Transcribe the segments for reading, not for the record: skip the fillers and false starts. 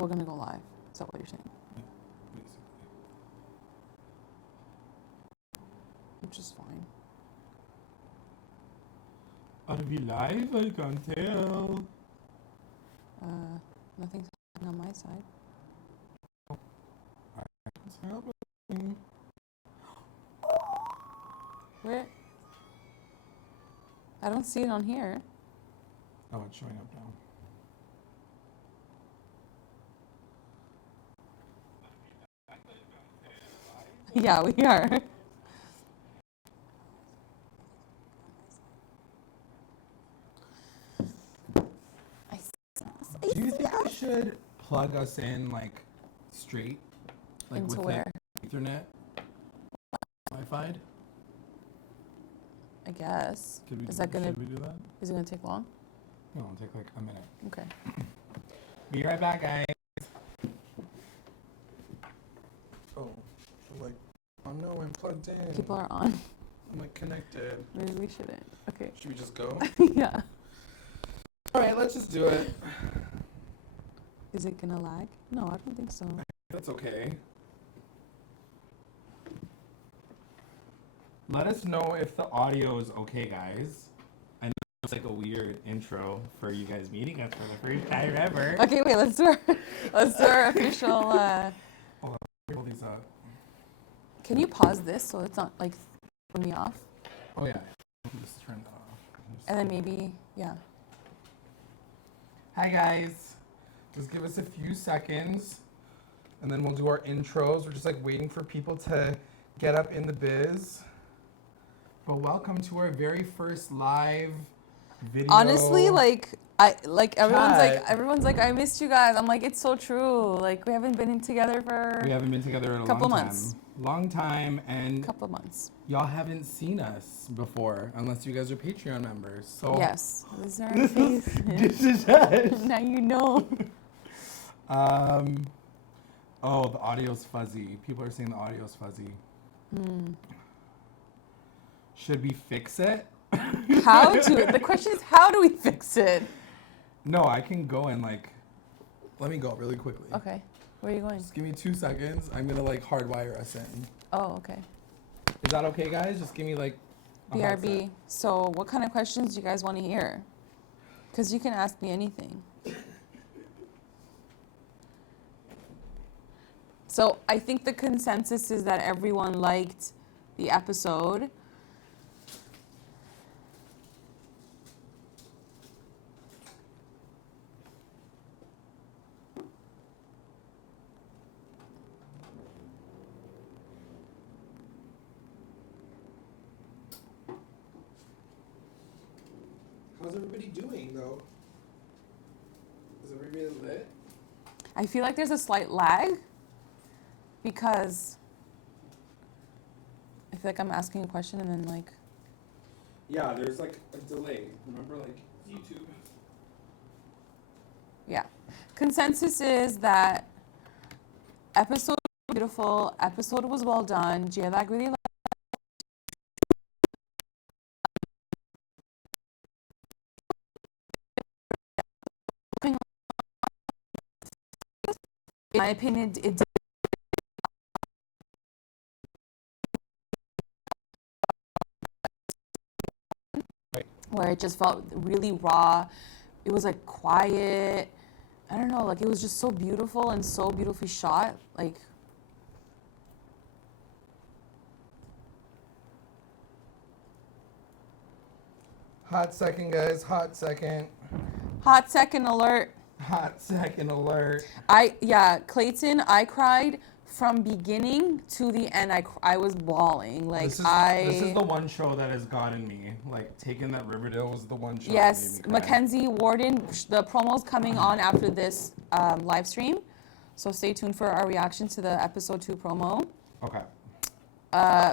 we're gonna go live. Is that what you're saying? Basically. Which is fine. Are we live? I can't tell. Nothing's happening on my side. I can't help it. Where? I don't see it on here. Oh, it's showing up now. Yeah, we are. Do you think I should plug us in like straight, like Into with where? like, Ethernet, Wi-Fi? I guess. Should we do that? Is it gonna take long? No, it'll take like a minute. Okay. Be right back, guys. Oh, like, oh no, I'm plugged in. People are on. I'm like connected. Maybe we shouldn't. Okay. Should we just go? Yeah. All right, let's just do it. Is it gonna lag? No, I don't think so. That's okay. Let us know if the audio is okay, guys. I know it's like a weird intro for you guys meeting us for the first time ever. Okay, wait. Let's do our official. Hold on, hold these up. Can you pause this so it's not like throwing me off? Oh yeah, just turn that off. And then maybe, yeah. Hi guys, just give us a few seconds, and then we'll do our intros. We're just like waiting for people to get up in the biz. But welcome to our very first live video. Honestly, everyone's like, chat. I missed you guys. I'm like, it's so true. Like, we haven't been together for We haven't been together in a couple long months. time. Long time, and couple months. y'all haven't seen us before unless you guys are Patreon members. So Yes, this is our face. this is us. Now you know. Oh, the audio's fuzzy. People are saying the audio's fuzzy. Should we fix it? How to? The question is, how do we fix it? No, I can go and like, let me go really quickly. Okay, where are you going? Just give me 2 seconds. I'm gonna like hardwire us in. Oh, okay. Is that okay, guys? Just give me like a hot BRB. sec. So, what kind of questions do you guys want to hear? Because you can ask me anything. So, I think the consensus is that everyone liked the episode. How's everybody doing though? Is everybody lit? I feel like there's a slight lag because I feel like I'm asking a question and then like, Yeah, there's like a delay. Remember like YouTube? yeah. Consensus is that episode was beautiful, episode was well done, J-Lag really liked. In my opinion, it did. Where it just felt really raw. It was like quiet. I don't know, like it was just so beautiful and so beautifully shot. Like, Hot second, guys. Hot second. hot second alert. Hot second alert. Clayton, I cried from beginning to the end. I was bawling. Like This is the one show that has gotten me. Like, taking that Riverdale was the one show yes, that made me cry. Mackenzie Warden. The promo's coming on after this live stream, so stay tuned for our reaction to the episode 2 promo. Okay.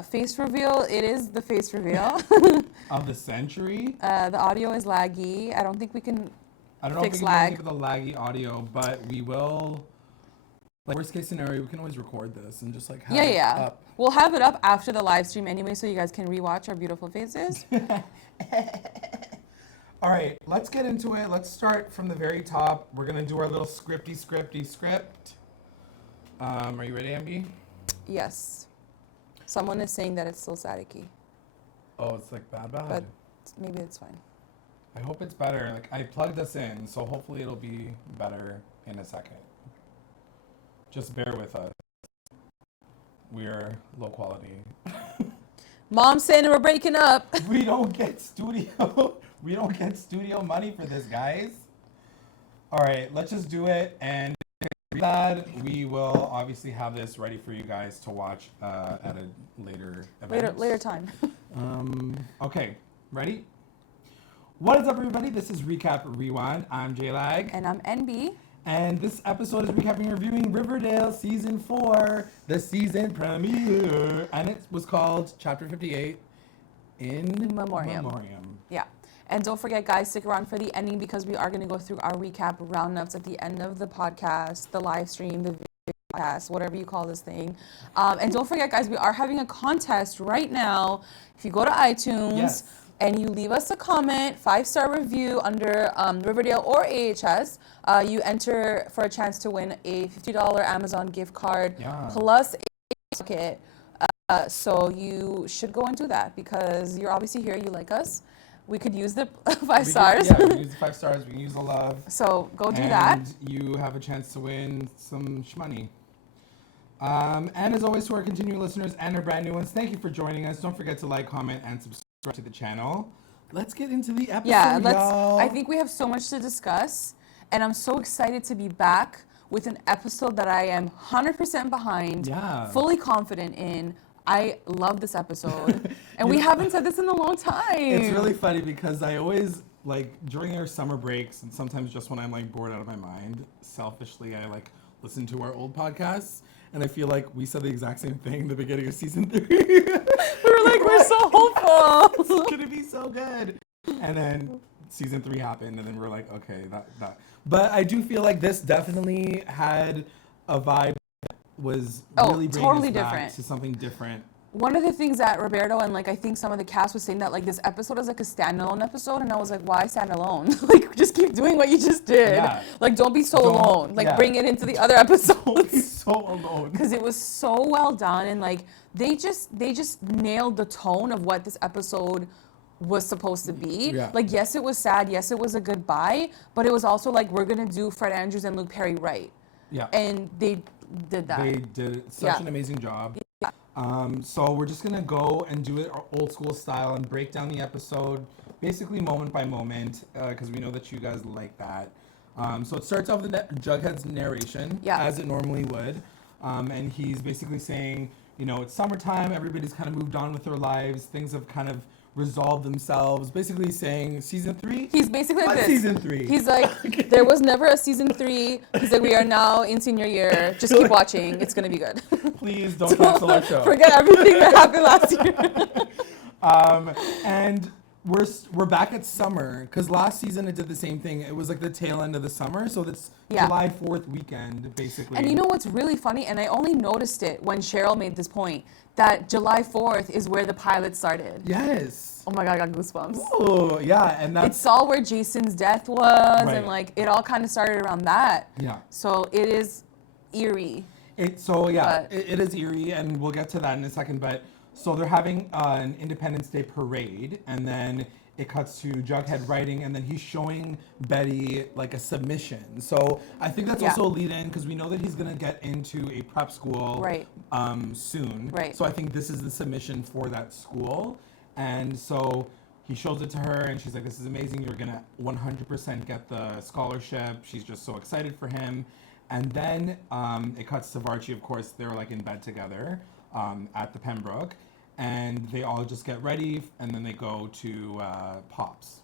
Face reveal. It is the face reveal. Of the century? The audio is laggy. I don't think we can. I don't know fix if we lag. can the laggy audio, but we will. Like, worst case scenario, we can always record this and just like have it up. We'll have it up after the live stream anyway, so you guys can rewatch our beautiful faces. All right, let's get into it. Let's start from the very top. We're gonna do our little script. Are you ready, Ambi? Yes. Someone is saying that it's still staticky, Oh, it's like bad. but maybe it's fine. I hope it's better. Like I plugged us in, so hopefully it'll be better in a second. Just bear with us. We're low quality. Mom's saying we're breaking up. We don't get studio. We don't get studio money for this, guys. All right, let's just do it, and we will obviously have this ready for you guys to watch at a later event. Later time. Okay, ready? What is up, everybody? This is Recap Rewind. I'm J-Lag. And I'm NB. And this episode is recapping and reviewing Riverdale Season 4, the season premiere. And it was called Chapter 58 in Memoriam. Yeah. And don't forget, guys, stick around for the ending because we are going to go through our recap roundups at the end of the podcast, the live stream, the podcast, whatever you call this thing. And don't forget, guys, we are having a contest right now. If you go to iTunes and you leave us a comment, 5-star review under Riverdale or AHS, you enter for a chance to win a $50 Amazon gift card plus a ticket. So you should go and do that because you're obviously here, you like us. We could use the 5 stars. We can use the 5 stars. We can use the love. So go do that. And you have a chance to win some shmoney. And as always, to our continuing listeners and our brand new ones, thank you for joining us. Don't forget to like, comment, and subscribe to the channel. Let's get into the episode, y'all. I think we have so much to discuss, and I'm so excited to be back with an episode that I am 100% behind, fully confident in. I love this episode, and we haven't said this in a long time. It's really funny because I always, like, during our summer breaks, and sometimes just when I'm, like, bored out of my mind, selfishly, I, like, listen to our old podcasts, and I feel like we said the exact same thing in the beginning of season 3. We were like, we're so hopeful. It's going to be so good. And then season 3 happened, and then we're like, okay, that. But I do feel like this definitely had a vibe that was really bringing totally us back different. to something different. One of the things that Roberto and, like, I think some of the cast was saying that, like, this episode is like a standalone episode, and I was like, why standalone? Like, just keep doing what you just did. Yeah. Like, don't be so alone. Like, bring it into the other episodes. Don't be so alone. Because it was so well done, and, like, they just nailed the tone of what this episode was supposed to be. Yeah. Like, yes, it was sad. Yes, it was a goodbye, but it was also like, we're gonna do Fred Andrews and Luke Perry right. Yeah. And they did that. They did such an amazing job. Yeah. So we're just gonna go and do it our old school style and break down the episode, basically moment by moment, because we know that you guys like that. So it starts off with Jughead's narration, as it normally would, and he's basically saying, you know, it's summertime, everybody's kind of moved on with their lives, things have kind of resolved themselves, basically saying season 3. He's basically like this. Season 3. He's like, there was never a season 3. He's like, we are now in senior year. Just keep watching. It's gonna be good. Please don't cancel our show. Forget everything that happened last year. And we're back at summer because last season it did the same thing. It was like the tail end of the summer, so that's July 4th weekend basically. And you know what's really funny? And I only noticed it when Cheryl made this point that July 4th is where the pilot started. Yes. Oh my God, I got goosebumps. Oh yeah, and that's it's all where Jason's death was, and like it all kind of started around that. Yeah. So it is eerie. It is eerie, and we'll get to that in a second. But so they're having an Independence Day parade, and then it cuts to Jughead writing, and then he's showing Betty like a submission. So I think that's also a lead in because we know that he's gonna get into a prep school soon. Right. So I think this is the submission for that school, and so he shows it to her, and she's like, "This is amazing. You're gonna 100% get the scholarship." She's just so excited for him, and then it cuts to VARCHIE. Of course, they're like in bed together at the Pembroke. And they all just get ready, and then they go to Pops,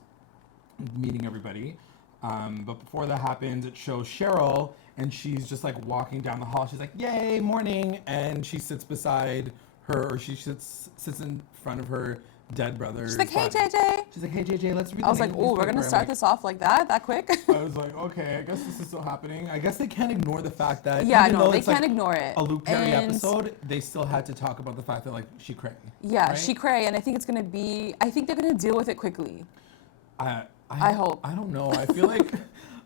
meeting everybody. But before that happens, it shows Cheryl, and she's just like walking down the hall. She's like, "Yay, morning!" And she sits beside her, or she sits in front of her dead brother. She's like, "Hey, JJ." She's like, "Hey, JJ, let's read." I was like, "Oh, we're gonna start this off like that quick." I was like, "Okay, I guess this is still happening." I guess they can't ignore the fact that they can't ignore it. A Luke Perry episode, they still had to talk about the fact that like she cray. Yeah, right? She cray, and I think it's gonna be. I think they're gonna deal with it quickly. I I hope. I don't know. I feel like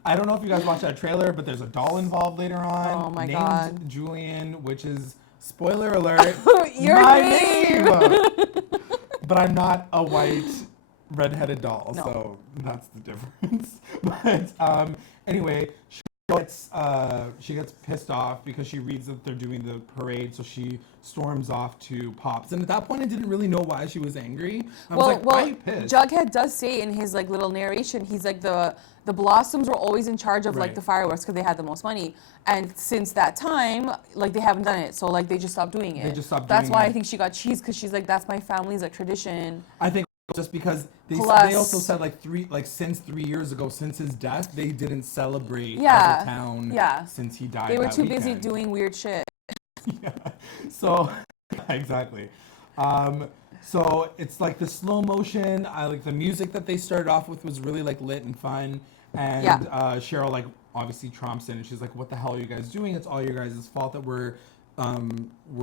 I don't know if you guys watched that trailer, but there's a doll involved later on. Oh my named God. Julian, which is spoiler alert. Your my name. But I'm not a white redheaded doll, No. so that's the difference. But anyway, she gets pissed off because she reads that they're doing the parade, so she storms off to Pops. And at that point, I didn't really know why she was angry. I was like, why are you pissed? Jughead does say in his like little narration, he's like the Blossoms were always in charge of like the fireworks because they had the most money, and since that time, like they haven't done it, so like they just stopped doing it. They just stopped That's doing why it. I think she got cheese because she's like, that's my family's like tradition. I think just because they Plus- also said since 3 years ago, since his death, they didn't celebrate Yeah. as a town Yeah. since he died. They were that too busy weekend. doing weird shit. Yeah. So exactly. So it's like the slow motion. I like the music that they started off with was really like lit and fun. And Cheryl like obviously trumps in and she's like, "What the hell are you guys doing? It's all your guys' fault that we're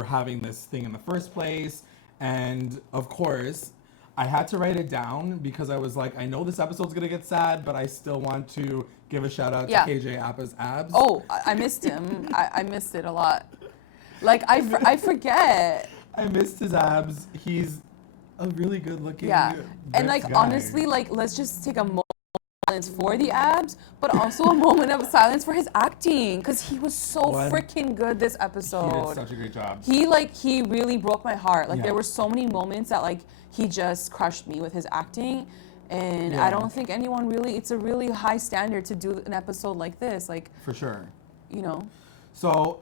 having this thing in the first place." And of course, I had to write it down because I was like, I know this episode's gonna get sad, but I still want to give a shout out to KJ Appa's abs. Oh, I missed him. I missed it a lot. Like I forget. I missed his abs. He's a really good looking And like guy. honestly, like let's just take a moment of silence for the abs, but also a moment of silence for his acting because he was so freaking good this episode. He did such a great job. He really broke my heart. Like there were so many moments that like he just crushed me with his acting. And I don't think anyone really, it's a really high standard to do an episode like this. Like, for sure. You know. So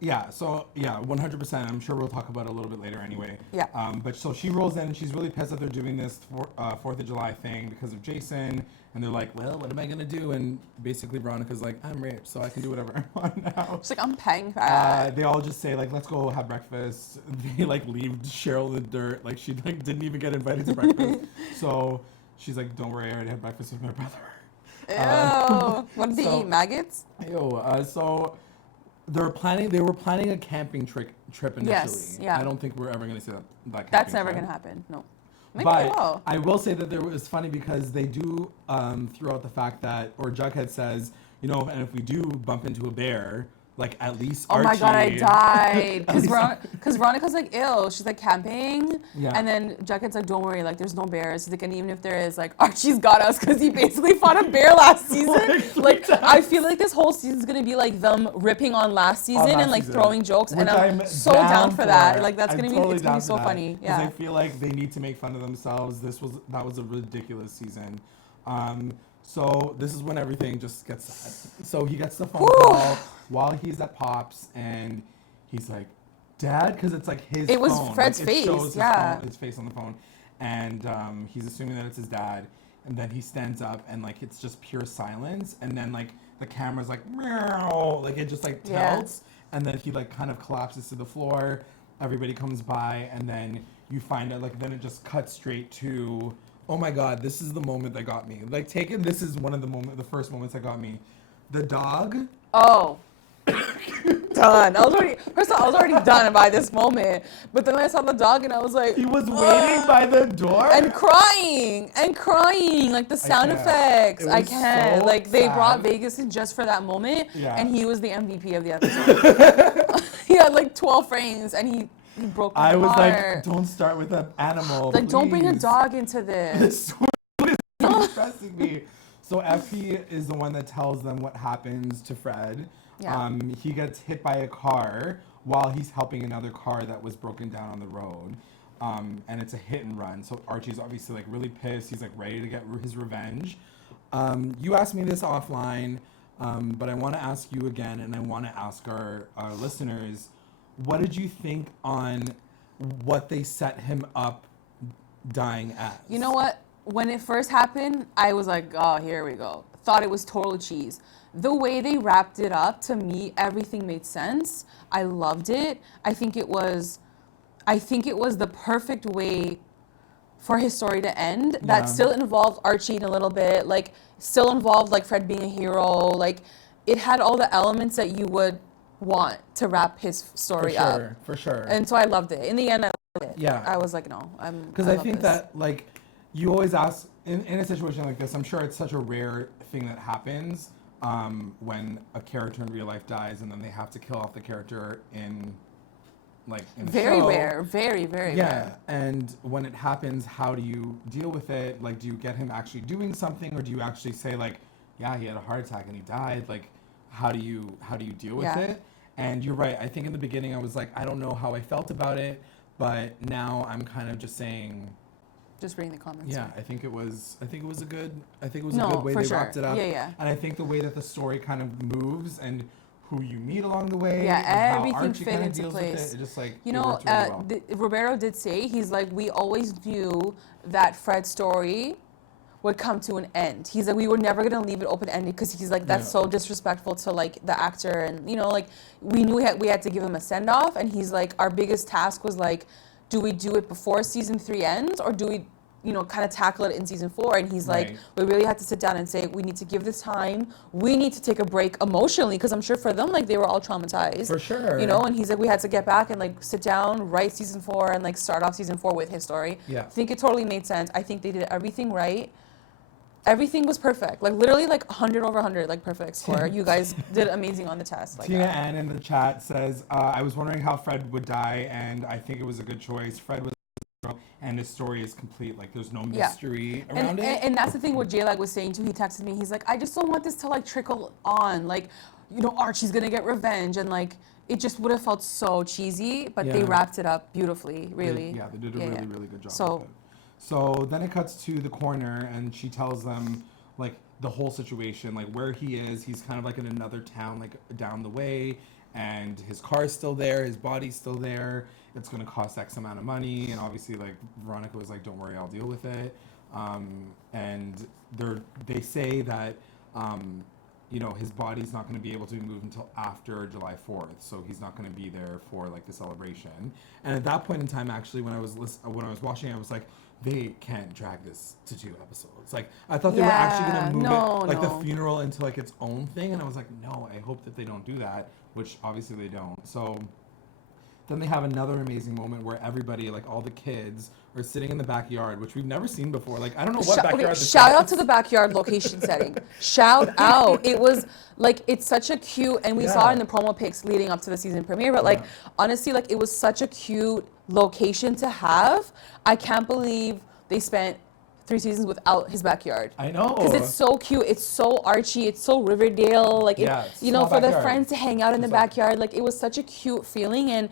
100%. I'm sure we'll talk about it a little bit later anyway. Yeah. But so she rolls in and she's really pissed that they're doing this 4th of July thing because of Jason. And they're like, well, what am I going to do? And basically Veronica's like, I'm rich, so I can do whatever I want now. She's like, I'm paying for that. They all just say, like, let's go have breakfast. They, like, leave Cheryl in the dirt. Like, she, like, didn't even get invited to breakfast. So she's like, don't worry, I already had breakfast with my brother. Ew. What did they eat? Maggots? Ew. So they were planning a camping trip initially. Yes, yeah. I don't think we're ever going to see that camping That's never trip. going to happen. No. Maybe But they will. I will say that it's funny because they do throw out the fact that, or Jughead says, you know, and if we do bump into a bear, like at least Oh Archie. my God, I died. Because Veronica's like ill. She's like camping. Yeah. And then Jughead's like, don't worry, like there's no bears. He's like, and even if there is, like Archie's got us because he basically fought a bear last season. Like I feel like this whole season's going to be like them ripping on last season and like throwing jokes. Which and I'm so down for that. Like that's going to be, it's going to be so funny. Yeah. Because I feel like they need to make fun of themselves. That was a ridiculous season. So this is when everything just gets sad. So he gets the phone call while he's at Pops, and he's like, "Dad," because it's like his. It was phone. Fred's like, it face. shows his face on the phone, and he's assuming that it's his dad. And then he stands up, and like it's just pure silence. And then like the camera's like, meow, like it just like tilts, and then he like kind of collapses to the floor. Everybody comes by, and then you find out like then it just cuts straight to. Oh my God, this is the moment that got me. Like, this is one of the first moments that got me. The dog. Oh. Done. I was already done by this moment. But then I saw the dog and I was like, he was waiting by the door and crying, like the sound effects. I can't. So like they sad. brought Vegas in just for that moment, and he was the MVP of the episode. He had like 12 frames, and he broke my heart. I was like, don't start with an animal. Like, please. don't bring a dog into this. This story is so stressing me. So Effie is the one that tells them what happens to Fred. Yeah. He gets hit by a car while he's helping another car that was broken down on the road. And it's a hit and run. So Archie's obviously like really pissed. He's like ready to get his revenge. You asked me this offline, but I want to ask you again, and I want to ask our listeners, what did you think on what they set him up dying as? You know what? When it first happened, I was like, oh, here we go. Thought it was total cheese. The way they wrapped it up, to me, everything made sense. I loved it. I think it was the perfect way for his story to end. That still involved Archie in a little bit, like still involved like Fred being a hero. Like it had all the elements that you would want to wrap his story up. For sure. And so I loved it. In the end, I loved it. Yeah. I was like, no, because I think that like you always ask in a situation like this, I'm sure it's such a rare thing that happens when a character in real life dies and then they have to kill off the character in in very show. rare, very rare. Yeah, and when it happens, how do you deal with it? Like, do you get him actually doing something, or do you actually say like, yeah, he had a heart attack and he died? Like, how do you deal with it? And you're right. I think in the beginning I was like, I don't know how I felt about it, but now I'm kind of just saying. Just reading the comments. Yeah, I think it was a good way they wrapped it up. Yeah. And I think the way that the story kind of moves and who you meet along the way, yeah, and everything how Archie fit kind of into deals place. with it, just like you it know, worked really well. Roberto did say he's like, we always knew that Fred's story would come to an end. He's like, we were never gonna leave it open ended because he's like, that's so disrespectful to like the actor, and you know, like we knew we had to give him a send off, and he's like, our biggest task was like, do we do it before season 3 ends, or do we, you know, kind of tackle it in season 4? And he's like, we really had to sit down and say, we need to give this time. We need to take a break emotionally, because I'm sure for them, like, they were all traumatized. For sure. You know, and he's like, we had to get back and like sit down, write season 4, and like start off season 4 with his story. Yeah. I think it totally made sense. I think they did everything right. Everything was perfect. Like literally like 100 over 100, like perfect score. You guys did amazing on the test. Like Tina Ann in the chat says, I was wondering how Fred would die, and I think it was a good choice. Fred was, and his story is complete. Like, there's no mystery around it. And that's the thing what J-Lag was saying too. He texted me. He's like, I just don't want this to like trickle on. Like, you know, Archie's gonna get revenge, and like it just would have felt so cheesy. But they wrapped it up beautifully, really. They did a really good job. So, with it. So then it cuts to the coroner, and she tells them like the whole situation, like where he is. He's kind of like in another town, like down the way, and his car's still there, his body's still there. It's going to cost X amount of money, and obviously, like Veronica was like, "Don't worry, I'll deal with it." And they say that you know, his body's not going to be able to be moved until after July 4th, so he's not going to be there for like the celebration. And at that point in time, actually, when I was watching, I was like, they can't drag this to 2 episodes. Like, I thought they were actually going to move it, the funeral, into like its own thing, and I was like, no, I hope that they don't do that, which obviously they don't. So then they have another amazing moment where everybody, like all the kids, are sitting in the backyard, which we've never seen before. Like, I don't know what backyard this shout is. out to the backyard location setting. Shout out. It was like, it's such a cute, and we saw it in the promo pics leading up to the season premiere, but like honestly, like it was such a cute location to have. I can't believe they spent 3 seasons without his backyard. I know. Because it's so cute. It's so Archie. It's so Riverdale. Like, you know, for the friends to hang out in the backyard. Like, it was such a cute feeling, and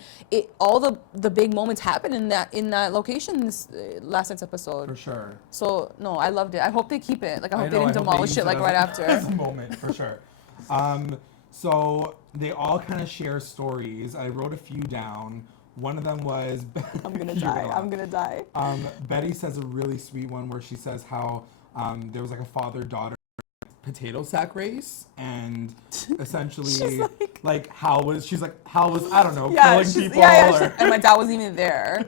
all the big moments happened in that location this last night's episode. For sure. So no, I loved it. I hope they keep it. Like, I hope they didn't demolish it like right after. As a moment, for sure. So they all kind of share stories. I wrote a few down. One of them was... I'm gonna die. I'm gonna die. Betty says a really sweet one where she says how there was like a father-daughter potato sack race, and essentially Hal was I don't know, killing people. And my dad wasn't even there.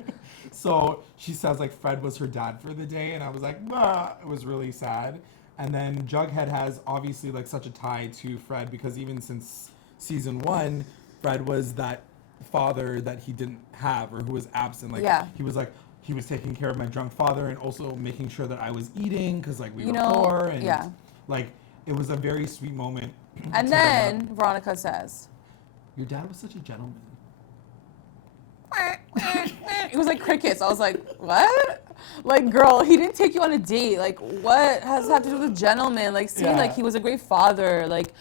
So she says like Fred was her dad for the day, and I was like, bah. It was really sad. And then Jughead has obviously like such a tie to Fred, because even since season 1, Fred was that father that he didn't have, or who was absent. Like he was taking care of my drunk father, and also making sure that I was eating, because like we were poor, and like it was a very sweet moment. And then Veronica says, your dad was such a gentleman. It was like crickets. I was like, what? Like, girl, he didn't take you on a date. Like, what has that to do with a gentleman? Like, seeing like he was a great father. Like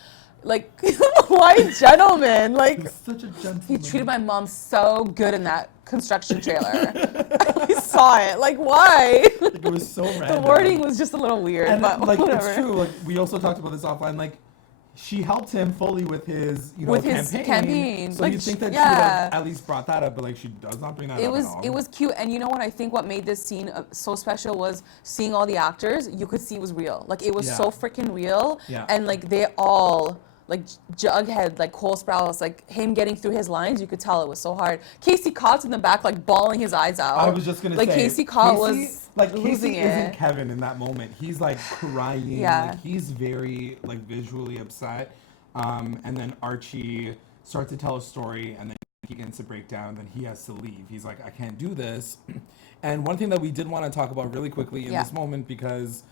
why gentleman? Like, such a gentleman. He treated my mom so good in that construction trailer. I saw it. Like, why? Like, it was so random. The wording was just a little weird, and but like whatever. It's true. Like, we also talked about this offline. Like, she helped him fully with his, his campaign. So like, you think that she would have at least brought that up, but like she does not bring that up at all. It was cute, and you know what? I think what made this scene so special was seeing all the actors. You could see it was real. Like, it was so freaking real, and like they all. Like Jughead, like Cole Sprouse, like him getting through his lines, you could tell it was so hard. Casey Cott's in the back, like bawling his eyes out. I was just gonna say, Casey Cott was like losing Casey it. isn't Kevin in that moment. He's like crying. Like, he's very like visually upset. And then Archie starts to tell a story, and then he begins to break down, then he has to leave. He's like, I can't do this. And one thing that we did want to talk about really quickly in this moment, because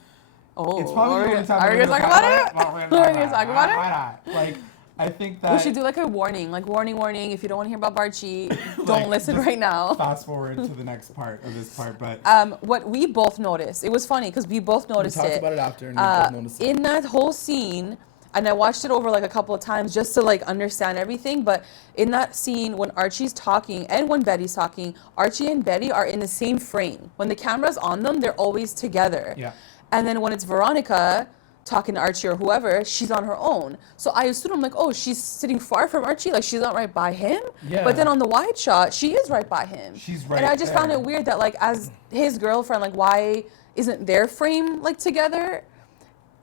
it's probably going to talk about it. Are we going to talk about it? Why not? Like, I think that we should do like a warning, like warning. If you don't want to hear about BARCHie, don't listen right now. Fast forward to the next part of this part. But what we both noticed, it was funny because we both noticed it. We talked about it after, and we both noticed it. In that whole scene, and I watched it over like a couple of times just to like understand everything. But in that scene, when Archie's talking and when Betty's talking, Archie and Betty are in the same frame. When the camera's on them, they're always together. Yeah. And then when it's Veronica talking to Archie or whoever, she's on her own. So I assume, I'm like, oh, she's sitting far from Archie, like she's not right by him. Yeah. But then on the wide shot, she is right by him. She's right And I just there. found it weird that like as his girlfriend, like why isn't their frame like together?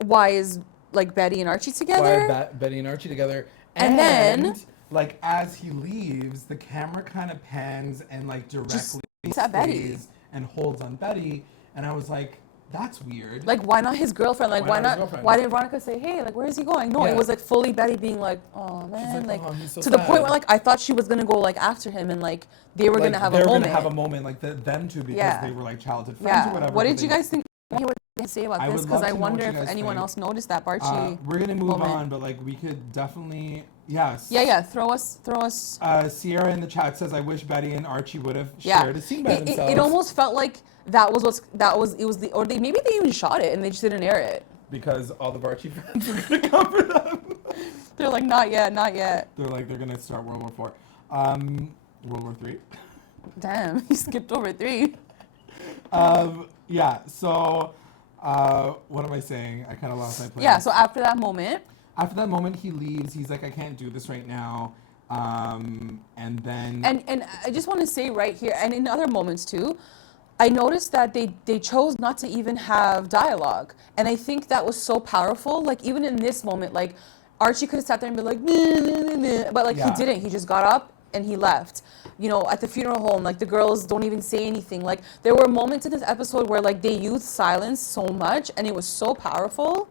Why is like Betty and Archie together? Why Betty and Archie together? And then like as he leaves, the camera kind of pans and like directly at Betty stays and holds on Betty, and I was like, that's weird. Like, why not his girlfriend? Like, why not? Why didn't Veronica say, hey, like, where is he going? No, it was like fully Betty being like, oh man, like, like oh, he's so to the sad. point where like I thought she was gonna go like after him and like they were gonna have a moment. They were gonna have a moment like them two because they were like childhood friends or whatever. What did you guys think? What did you say about this? Because I wonder if anyone think. else noticed that BARCHie. We're gonna move moment. on, but like we could definitely yes. Yeah. Throw us. Sierra in the chat says, I wish Betty and Archie would have shared a scene by themselves. It almost felt like or maybe they even shot it and they just didn't air it. Because all the BARCHie fans are gonna cover them. They're like, not yet. They're like, they're gonna start World War IV. World War III. Damn, you skipped over 3. Yeah, so what am I saying? I kind of lost my place. Yeah, so after that moment, he leaves. He's like, I can't do this right now. And then... And I just want to say right here, and in other moments too, I noticed that they chose not to even have dialogue. And I think that was so powerful. Like, even in this moment, like, Archie could have sat there and been like, nah, but like, he didn't. He just got up and he left. You know, at the funeral home, like, the girls don't even say anything. Like, there were moments in this episode where, like, they used silence so much, and it was so powerful,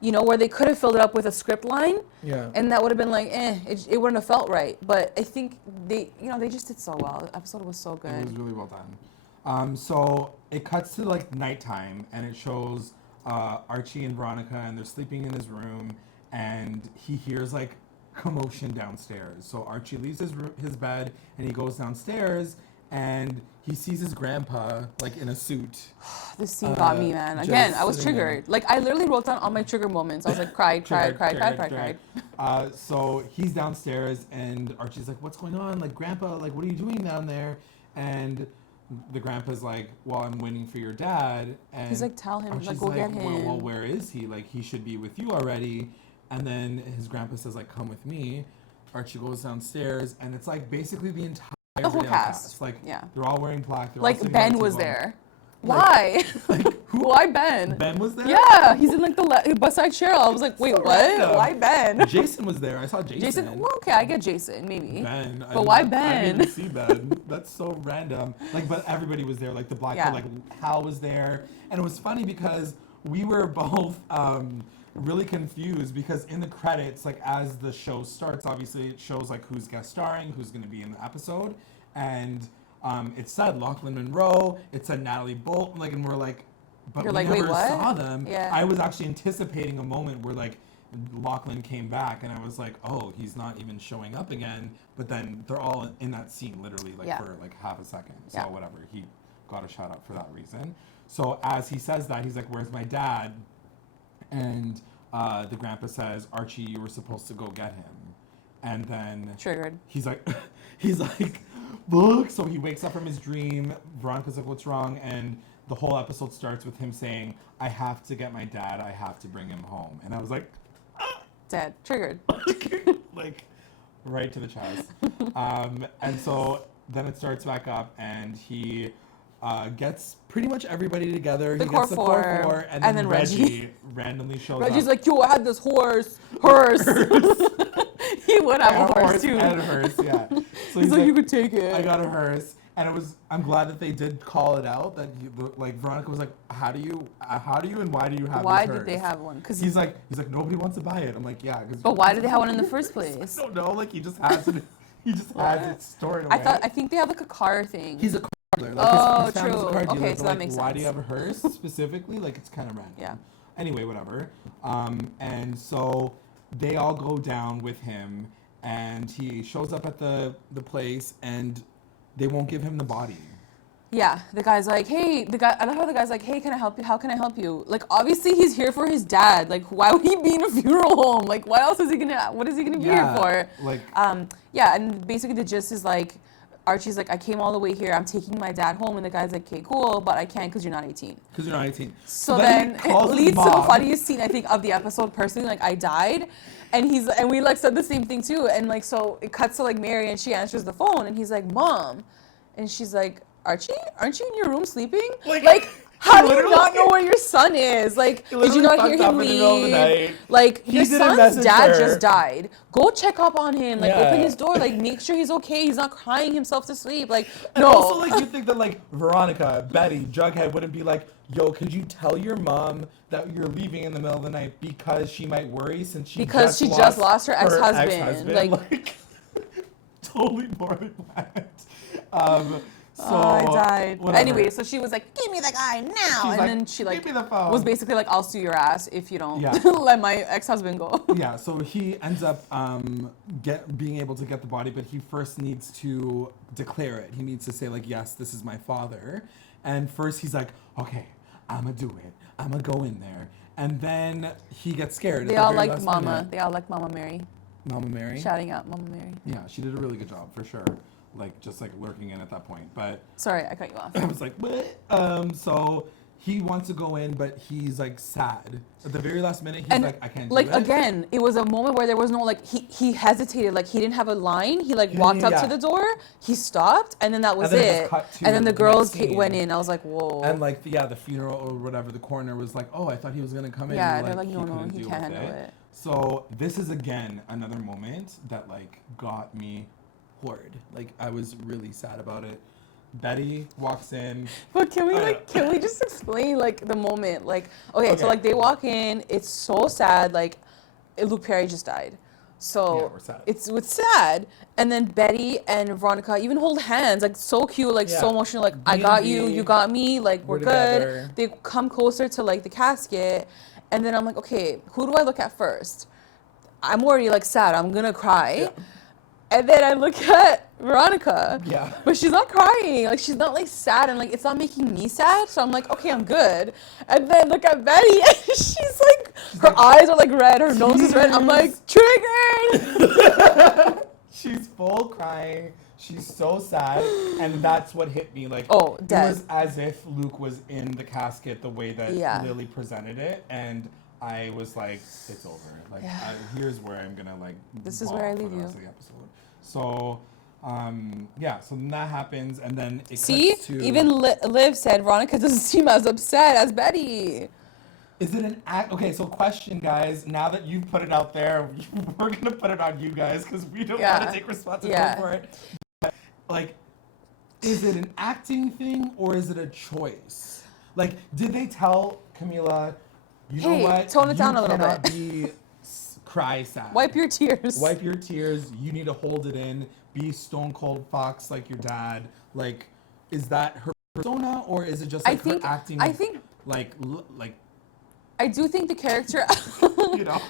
you know, where they could have filled it up with a script line. Yeah. And that would have been like, it wouldn't have felt right. But I think they just did so well. The episode was so good. It was really well done. So it cuts to, like, nighttime, and it shows Archie and Veronica, and they're sleeping in his room, and he hears, like, commotion downstairs. So Archie leaves his bed and he goes downstairs and he sees his grandpa like in a suit. This scene got me, man. Again, I was triggered. Like, I literally wrote down all my trigger moments. I was like, cried. So he's downstairs and Archie's like, what's going on? Like, Grandpa, like, what are you doing down there? And the grandpa's like, well, I'm waiting for your dad. And he's like, tell him, Archie's like, go get him. Well, where is he? Like, he should be with you already. And then his grandpa says, like, come with me. Archie goes downstairs, and it's, like, basically the entire whole cast. Like, they're all wearing black. They're like, all Ben was there. Why? Like, who? Why Ben? Ben was there? Yeah, he's in, like, the beside Cheryl. I was like, wait, so what? Random. Why Ben? Jason was there. I saw Jason. Well, okay, I get Jason, maybe. Ben. But why Ben? I didn't see Ben. That's so random. Like, but everybody was there. Like, the black girl, like, Hal was there. And it was funny because we were both... really confused because in the credits, like, as the show starts, obviously it shows like who's guest starring, who's going to be in the episode, and it said Lachlan Monroe, it said Natalie Bolton, like, and we're like, but we never saw them. I was actually anticipating a moment where like Lachlan came back and I was like, oh, he's not even showing up again, but then they're all in that scene literally like for like half a second, so whatever, he got a shout out for that reason. So as he says that, he's like, where's my dad? And the grandpa says, Archie, you were supposed to go get him. And then... Triggered. He's like, look. So he wakes up from his dream. Veronica's like, what's wrong? And the whole episode starts with him saying, I have to get my dad. I have to bring him home. And I was like... Dead. Triggered. Like, right to the chest. And so then it starts back up and he... gets pretty much everybody together. He gets the core four, and then Reggie randomly shows up. Reggie's like, yo, I had this hearse. He would have a horse too. And a hearse, yeah. So he's like, you could take it. I got a hearse. And I'm glad that they did call it out, that like Veronica was like, how do you and why do you have why this did they have one? Because he's like, nobody wants to buy it. I'm like, yeah. But why did they have one in the first place? I don't know, like he just has it. He just has it stored away. I think they have like a car thing. He's a car dealer. Oh, his family's true. a car dealer. Okay, but, so like, that makes why sense. do you have a hearse specifically? Like, it's kind of random. Yeah. Anyway, whatever. And so they all go down with him, and he shows up at the place, and they won't give him the body. Yeah, the guy's like, hey, I love how the guy's like, hey, can I help you? How can I help you? Like, obviously he's here for his dad. Like, why would he be in a funeral home? Like, what is he gonna be here for? Like, yeah, and basically the gist is like, Archie's like, I came all the way here. I'm taking my dad home, and the guy's like, okay, cool, but I can't because you're not 18. Because you're not 18. So then it leads to the funniest scene I think of the episode. Personally, like, I died, and we like said the same thing too, and like so it cuts to like Mary, and she answers the phone, and he's like, Mom, and she's like, Archie, aren't you in your room sleeping? Like how do you not know where your son is? Like, did you not hear him leave? Like, your son's dad just died. Go check up on him. Like, open his door. Like, make sure he's okay. He's not crying himself to sleep. Like, and also, like, you think that, like, Veronica, Betty, Jughead wouldn't be like, yo, could you tell your mom that you're leaving in the middle of the night because she might worry since she just lost her ex-husband. Like totally more than that. So, I died. Whatever. Anyway, so she was like, give me the guy now. Then she like give me the phone. was basically like, I'll sue your ass if you don't Yeah. let my ex-husband go. Yeah, so he ends up being able to get the body, but he first needs to declare it. He needs to say like, yes, this is my father. And first he's like, okay, I'm gonna do it. I'm gonna go in there. And then he gets scared. They all like Mama. They all like Mama Mary. Mama Mary? Shouting out Mama Mary. Yeah, she did a really good job for sure. Like, just like lurking in at that point. But sorry, I cut you off. I was like, what? So he wants to go in, but he's like sad. At the very last minute, he's like, I can't do it. Like, again, it was a moment where there was no, like, he hesitated. Like, he didn't have a line. He, like, walked up to the door. He stopped, and then that was it. And then the girls went in. I was like, whoa. And, like, the funeral or whatever, the coroner was like, oh, I thought he was going to come in. Yeah, they're like, no, he can't handle it. So this is, again, another moment that, like, got me horrid. Like, I was really sad about it. Betty walks in. But can we just explain like the moment? Like, okay, so like they walk in, it's so sad, like Luke Perry just died. So it's sad. And then Betty and Veronica even hold hands, like so cute, like so emotional, like I got you, you got me, like we're good. They come closer to like the casket, and then I'm like, okay, who do I look at first? I'm already like sad, I'm gonna cry. Yeah. And then I look at Veronica, but she's not crying. Like, she's not, like, sad, and, like, it's not making me sad. So I'm like, okay, I'm good. And then look at Betty, and she's, like, her eyes are, like, red. Her nose is red. I'm like, triggered! She's full crying. She's so sad. And that's what hit me. Like, dead. It was as if Luke was in the casket the way that Lily presented it. And I was like, it's over. Like, here's where I'm going to, like, this is where I leave you. So, so then that happens, and then it cuts to... even Liv said Veronica doesn't seem as upset as Betty. Is it an act? Okay, so question, guys. Now that you've put it out there, we're going to put it on you guys, because we don't want to take responsibility for it. But, like, is it an acting thing, or is it a choice? Like, did they tell Camila, you know what? Tone it down a little bit. Be cry sad. Wipe your tears. Wipe your tears. You need to hold it in. Be stone cold fox like your dad. Like, is that her persona, or is it just like her acting? I think like I do think the character.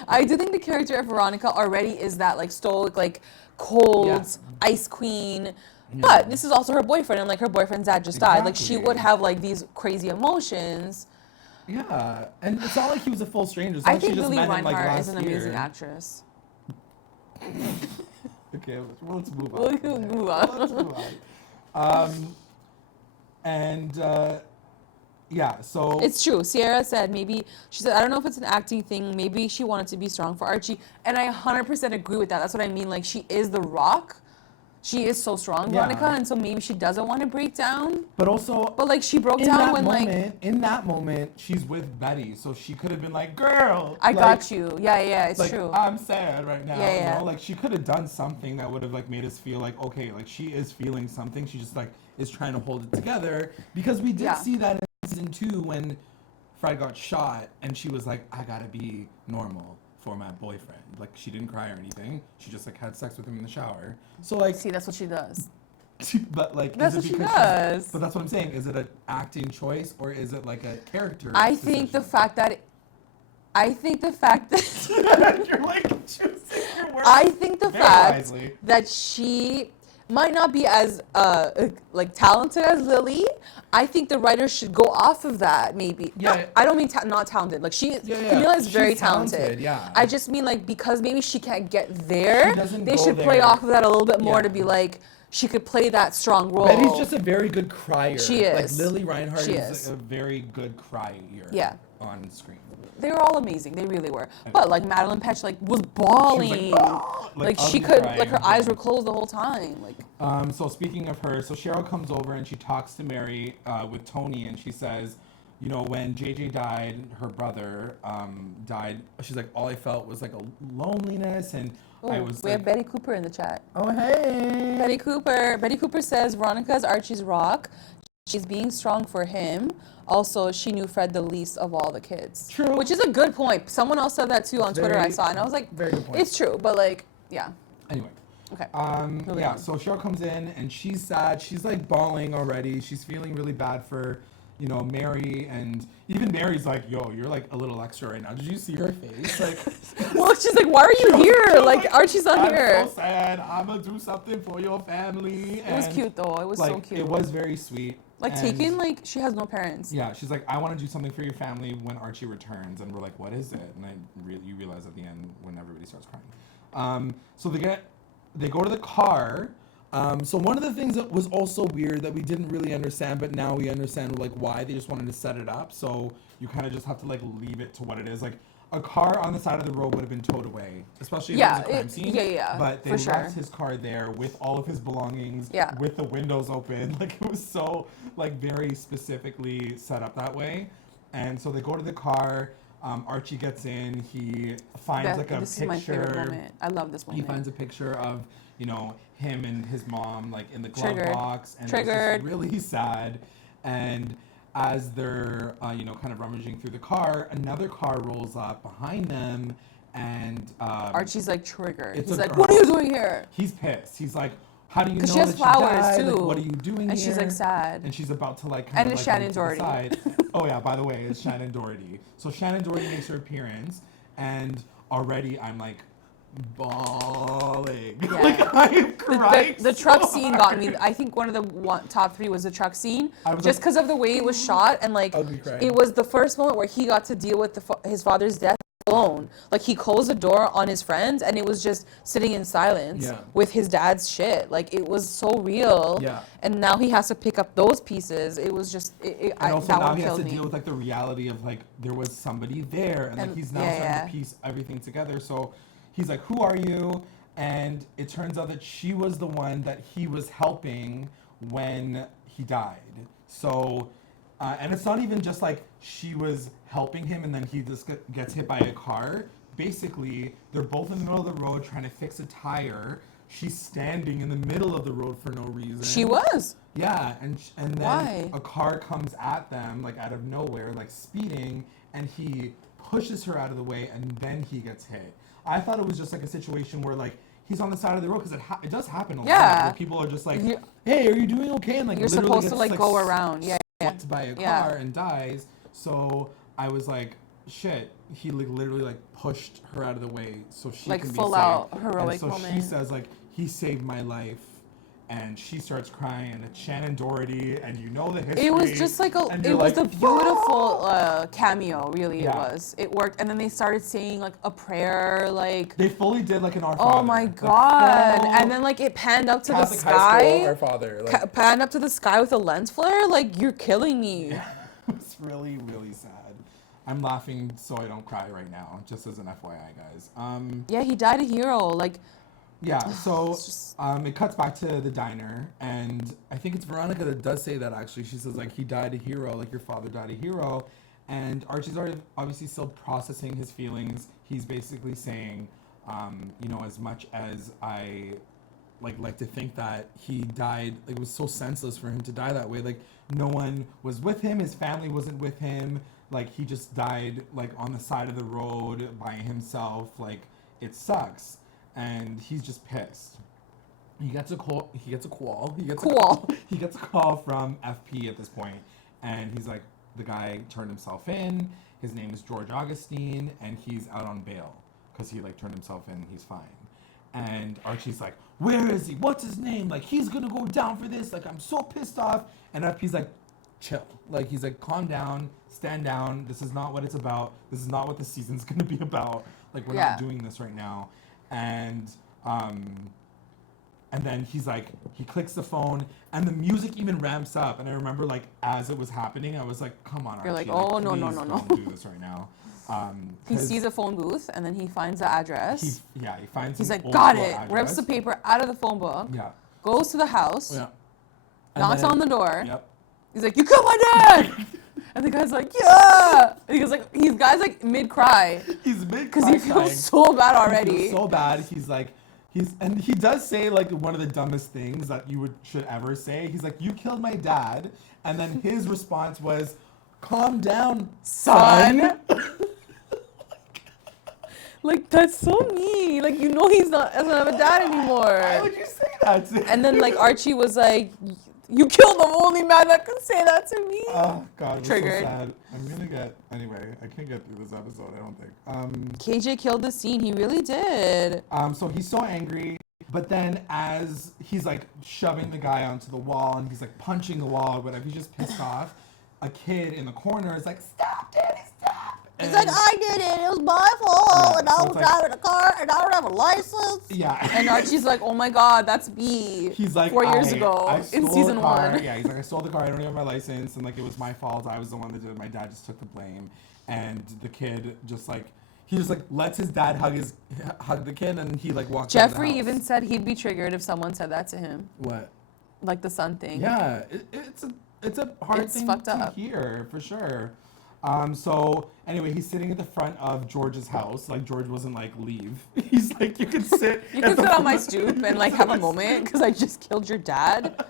I do think the character of Veronica already is that like stoic, like cold ice queen. Yeah. But this is also her boyfriend, and like her boyfriend's dad just died. Like she would have like these crazy emotions. Yeah, and it's not like he was a full stranger. It's I like think she just Lily met him, like, Reinhart last is an year. amazing actress. Okay, let's move on. Let's move on. So it's true. Sierra said she said, I don't know if it's an acting thing. Maybe she wanted to be strong for Archie, and I 100% agree with that. That's what I mean. Like, she is the rock. She is so strong, Veronica, and so maybe she doesn't want to break down. But like she broke down when in that moment she's with Betty, so she could have been like, "Girl, I got you." Yeah, it's like, true. I'm sad right now. Yeah. You know? Like she could have done something that would have like made us feel like, okay, like she is feeling something. She just like is trying to hold it together, because we did see that in season 2 when Fred got shot, and she was like, "I gotta be normal." for my boyfriend. Like, she didn't cry or anything. She just, like, had sex with him in the shower. So, like... See, that's what she does. But, like, that's is it what she because does. But that's what I'm saying. Is it an acting choice or is it, like, a character I think the fact that... You're, like, choosing your words. I think the fact wisely. that she might not be as like talented as Lily. I think the writer should go off of that, maybe. Yeah. I don't mean not talented. Like Camila is very talented. Yeah. I just mean like because maybe she can't get there. They should play there. off of that a little bit more to be like she could play that strong role. Betty's just a very good crier. She is. Like Lily Reinhardt is a very good crier. Yeah. On screen. They were all amazing. They really were. But like Madeline Petch like was bawling. She was, like she could like her eyes were closed the whole time. Like so speaking of her, so Cheryl comes over and she talks to Mary with Tony and she says, you know, when JJ died, her brother died, she's like, all I felt was like a loneliness and I was we have Betty Cooper in the chat. Oh hey. Betty Cooper says Veronica's Archie's rock. She's being strong for him. Also, she knew Fred the least of all the kids. True. Which is a good point. Someone else said that too on Twitter. I saw, and I was like, very good point. It's true, but like, yeah. Anyway. Okay. Yeah. So Cheryl comes in and she's sad. She's like bawling already. She's feeling really bad for, you know, Mary, and even Mary's like, "Yo, you're like a little extra right now. Did you see her face?" Like, well, she's like, "Why are you here? Like, Archie's not here." I'm so sad. I'm gonna do something for your family. It was cute though. It was like, so cute. It was very sweet. Like taking like she has no parents. Yeah, she's like, I want to do something for your family when Archie returns, and we're like, what is it? And you realize at the end when everybody starts crying. So they go to the car. So one of the things that was also weird that we didn't really understand, but now we understand like why they just wanted to set it up. So you kind of just have to like leave it to what it is. Like a car on the side of the road would have been towed away, especially if it was a crime scene. Yeah. But they left his car there with all of his belongings, with the windows open. Like it was so like very specifically set up that way. And so they go to the car. Archie gets in. He finds like a picture. This is my favorite moment. I love this moment. He finds a picture of, you know, him and his mom like in the glove box, and it's just really sad. And as they're you know, kind of rummaging through the car, another car rolls up behind them, and Archie's like triggered. He's like, girl. "What are you doing here?" He's pissed. He's like, "How do you know she has that flowers she died? too. Like, what are you doing and here?" she's like sad. And she's about to like kind of like Shannon Doherty. Oh yeah, by the way, it's Shannon Doherty. So Shannon Doherty makes her appearance, and already I'm like bawling. Yeah. Like I am crying. The truck scene got me. I think one of the top 3 was the truck scene, just because of the way it was shot, and like it was the first moment where he got to deal with his father's death alone. Like he closed the door on his friends, and it was just sitting in silence with his dad's shit. Like it was so real. Yeah. And now he has to pick up those pieces. It was just. And also now he has to deal with like the reality of like there was somebody there, and like he's now starting to piece everything together. So he's like, "Who are you?" And it turns out that she was the one that he was helping when he died. So, and it's not even just like she was helping him and then he just gets hit by a car. Basically, they're both in the middle of the road trying to fix a tire. She's standing in the middle of the road for no reason. She was. Yeah, and then a car comes at them like out of nowhere, like speeding, and he pushes her out of the way, and then he gets hit. I thought it was just like a situation where like he's on the side of the road, because it does happen a lot. Where people are just like, "Hey, are you doing okay?" And like you're supposed to like go around, hit by a car and dies. So I was like, shit. He like literally like pushed her out of the way so she like can be full saved. out heroic moment. moment. She says like, "He saved my life." And she starts crying, and it's Shannon Doherty, and you know the history. It was just like it was a beautiful cameo, really. It was. It worked, and then they started saying like a prayer, like they fully did like an Our Father. Oh my God! And then like it panned up to Catholic the sky. High School, Our Father. Like, panned up to the sky with a lens flare. Like you're killing me. Yeah, it was really, really sad. I'm laughing so I don't cry right now, just as an FYI, guys. Yeah, he died a hero. Like. Yeah, so it cuts back to the diner, and I think it's Veronica that does say that, actually. She says, like, he died a hero, like your father died a hero, and Archie's obviously still processing his feelings. He's basically saying, you know, as much as I like to think that he died, like, it was so senseless for him to die that way. Like, no one was with him, his family wasn't with him, like he just died like on the side of the road by himself. Like it sucks, and he's just pissed. He gets a call. He gets a call. He gets a call from FP at this point, and he's like, the guy turned himself in. His name is George Augustine, and he's out on bail because he like turned himself in. He's fine. And Archie's like, where is he? What's his name? Like, he's gonna go down for this. Like, I'm so pissed off. And FP's like, chill. Like, he's like, calm down, stand down. This is not what it's about. This is not what the season's gonna be about. Like, we're not doing this right now. And then he's like, he clicks the phone, and the music even ramps up. And I remember, like, as it was happening, I was like, come on, Archie. You're like, oh, like, no. Don't do this right now. He sees a phone booth, and then he finds the address. He finds. He's like, got it. Address. Rips the paper out of the phone book. Yeah. Goes to the house. Yeah. Knocks on the door. Yep. He's like, you killed my dad. And the guy's like, yeah. And he goes like, guy's like mid cry. He's mid cry because he feels so bad already. He feels so bad. He's like, and he does say like one of the dumbest things that you should ever say. He's like, you killed my dad. And then his response was, calm down, son. Like, that's so mean. Like, you know he's doesn't have a dad anymore. Why would you say that to him? And then, like, Archie was like, you killed the only man that could say that to me. Oh, God, it was Triggered. so sad. Anyway, I can't get through this episode, I don't think. KJ killed the scene. He really did. So he's so angry. But then as he's, like, shoving the guy onto the wall and he's, like, punching the wall or whatever, he's just pissed off. A kid in the corner is like, stop, Daddy, stop. He's like, I did it. It was my fault. And I was driving a car, and I don't have a license. Yeah. And Archie's like, oh my God, that's me. He's like, 4 years ago in season 1. Yeah, he's like, I stole the car. I don't have my license, and like it was my fault. I was the one that did it. My dad just took the blame, and the kid just like lets his dad hug the kid, and he like walks. Jeffrey even said he'd be triggered if someone said that to him. What? Like the son thing. Yeah, it's a hard thing to hear for sure. So anyway, he's sitting at the front of George's house. Like George wasn't like, leave. He's like, you can sit. You can sit on my stoop and like have a moment because I just killed your dad.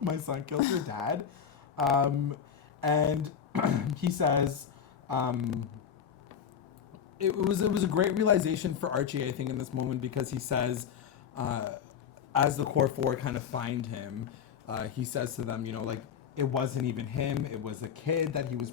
My son killed your dad. And he says, it was a great realization for Archie, I think, in this moment, because he says, as the core four kind of find him, he says to them, you know, like, it wasn't even him. It was a kid that he was,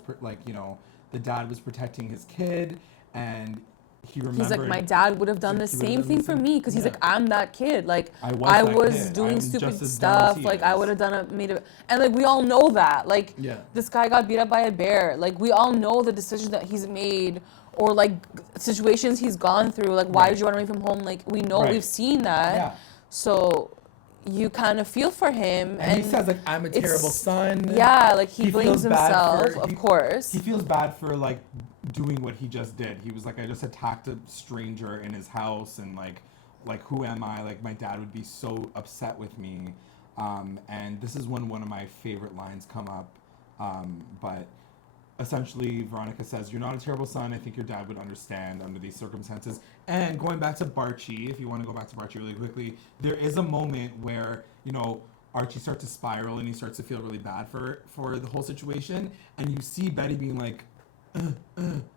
the dad was protecting his kid, and he remembered. He's like, my dad would have done the same thing for me, because he's like, I'm that kid. Like, I was doing stupid stuff. Like, I would have and like, we all know that. Like, this guy got beat up by a bear. Like, we all know the decisions that he's made, or like situations he's gone through. Like, why did you run away from home? Like, we know, we've seen that. Yeah. So you kind of feel for him. And he says, like, I'm a terrible son. Yeah, like, he blames himself, of course. He feels bad for, like, doing what he just did. He was like, I just attacked a stranger in his house, and, like, who am I? Like, my dad would be so upset with me. And this is when one of my favorite lines come up. But essentially, Veronica says, you're not a terrible son. I think your dad would understand under these circumstances. And going back to Barchie, if you want to go back to Barchie really quickly, there is a moment where, you know, Archie starts to spiral and he starts to feel really bad for the whole situation. And you see Betty being like,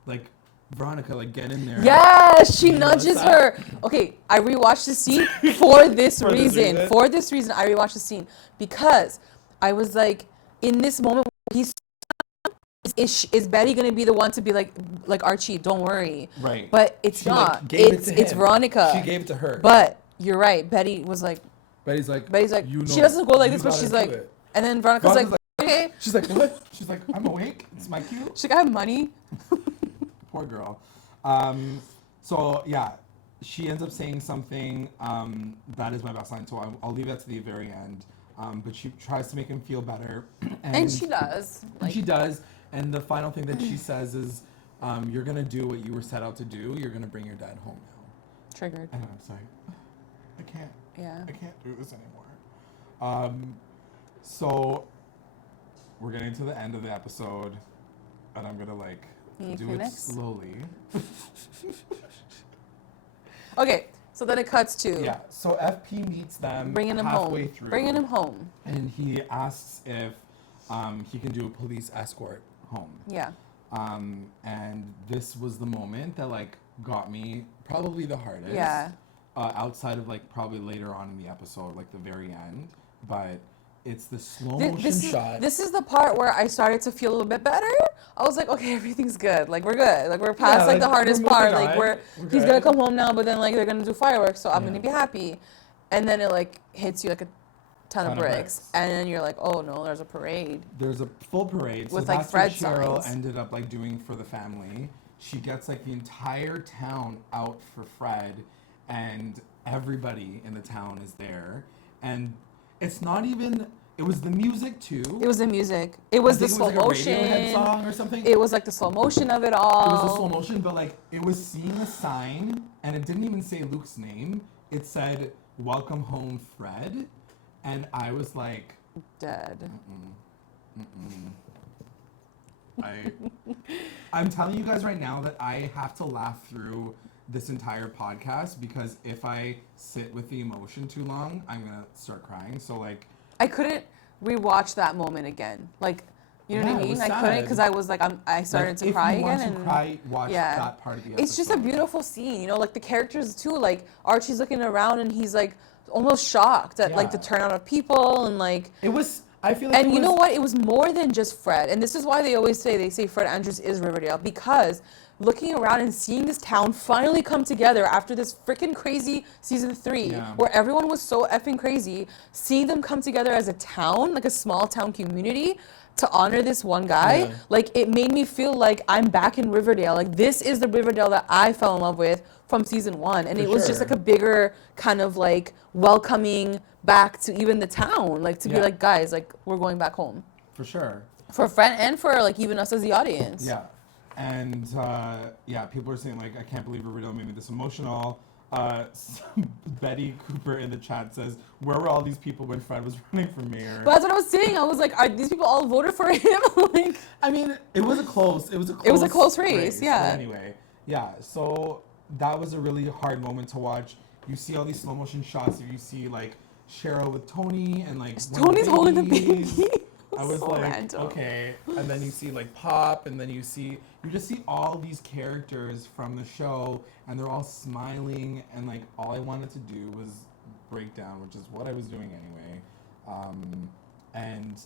like, Veronica, like, get in there. Yes, she nudges her. Okay, I rewatched the scene for this reason. For this reason, I rewatched the scene. Because I was like, in this moment, is Betty gonna be the one to be like Archie, don't worry. Right. But it's not. It's Veronica. She gave it to her. But you're right. Betty's like, you know, she doesn't go like this, but she's like, and then Veronica's like, okay. She's like, what? She's like, I'm awake. It's my cue. She's like, I have money. Poor girl. So yeah, she ends up saying something. That is my best line. So I'll leave that to the very end. But she tries to make him feel better. And she does. And she does. And the final thing that she says is, you're going to do what you were set out to do. You're going to bring your dad home now. Triggered. And I'm sorry. I can't. Yeah. I can't do this anymore. So we're getting to the end of the episode. And I'm going to, like, do it slowly. Okay. So then it cuts to. Yeah. So FP meets them bringing him halfway home. through. Bringing him home. And he asks if he can do a police escort home. Yeah. And this was the moment that like got me probably the hardest. Yeah. Outside of like probably later on in the episode, like the very end, but it's the slow motion shot. This is the part where I started to feel a little bit better. I was like, okay, everything's good. Like we're good. Like we're past like the hardest part. Like he's gonna come home now, but then like they're gonna do fireworks, so I'm gonna be happy. And then it like hits you like a ton of bricks, and then you're like, oh no, there's a parade. There's a full parade. With so like that's Fred what Cheryl signs. ended up like doing for the family. She gets like the entire town out for Fred, and everybody in the town is there. And it's not even. It was the music too. It was the music. It was the slow motion. Like a Radiohead song or something. It was like the slow motion of it all. It was the slow motion, but like it was seeing a sign, and it didn't even say Luke's name. It said "Welcome Home, Fred," and I was like, dead. I'm telling you guys right now that I have to laugh through this entire podcast because if I sit with the emotion too long, I'm gonna start crying. So like, I couldn't rewatch that moment again. Like, you know what I it mean? was I couldn't because I was like, I started to cry again. If you want to cry, watch that part of the episode. It's just a beautiful scene, you know, like the characters too. Like Archie's looking around and he's like almost shocked at like the turnout of people and like. It was. I feel like. And you know what? It was more than just Fred, and this is why they say Fred Andrews is Riverdale, because looking around and seeing this town finally come together after this freaking crazy season 3, where everyone was so effing crazy, seeing them come together as a town, like a small town community, to honor this one guy, like it made me feel like I'm back in Riverdale. Like this is the Riverdale that I fell in love with from season 1, and it was just like a bigger kind of like welcoming back to even the town, like to be like, guys, like we're going back home. For sure. For Fred and for like even us as the audience. Yeah. And people are saying like, I can't believe Riverdale made me this emotional. Betty Cooper in the chat says, where were all these people when Fred was running for mayor? But that's what I was saying. I was like, are these people all voted for him? Like, I mean, it was a close race. Yeah. But anyway, so that was a really hard moment to watch. You see all these slow motion shots. You see like Cheryl with Tony and like Tony's holding the baby. I was so like, random. okay. And then you see like Pop, and then you just see all these characters from the show, and they're all smiling, and like all I wanted to do was break down, which is what I was doing anyway. And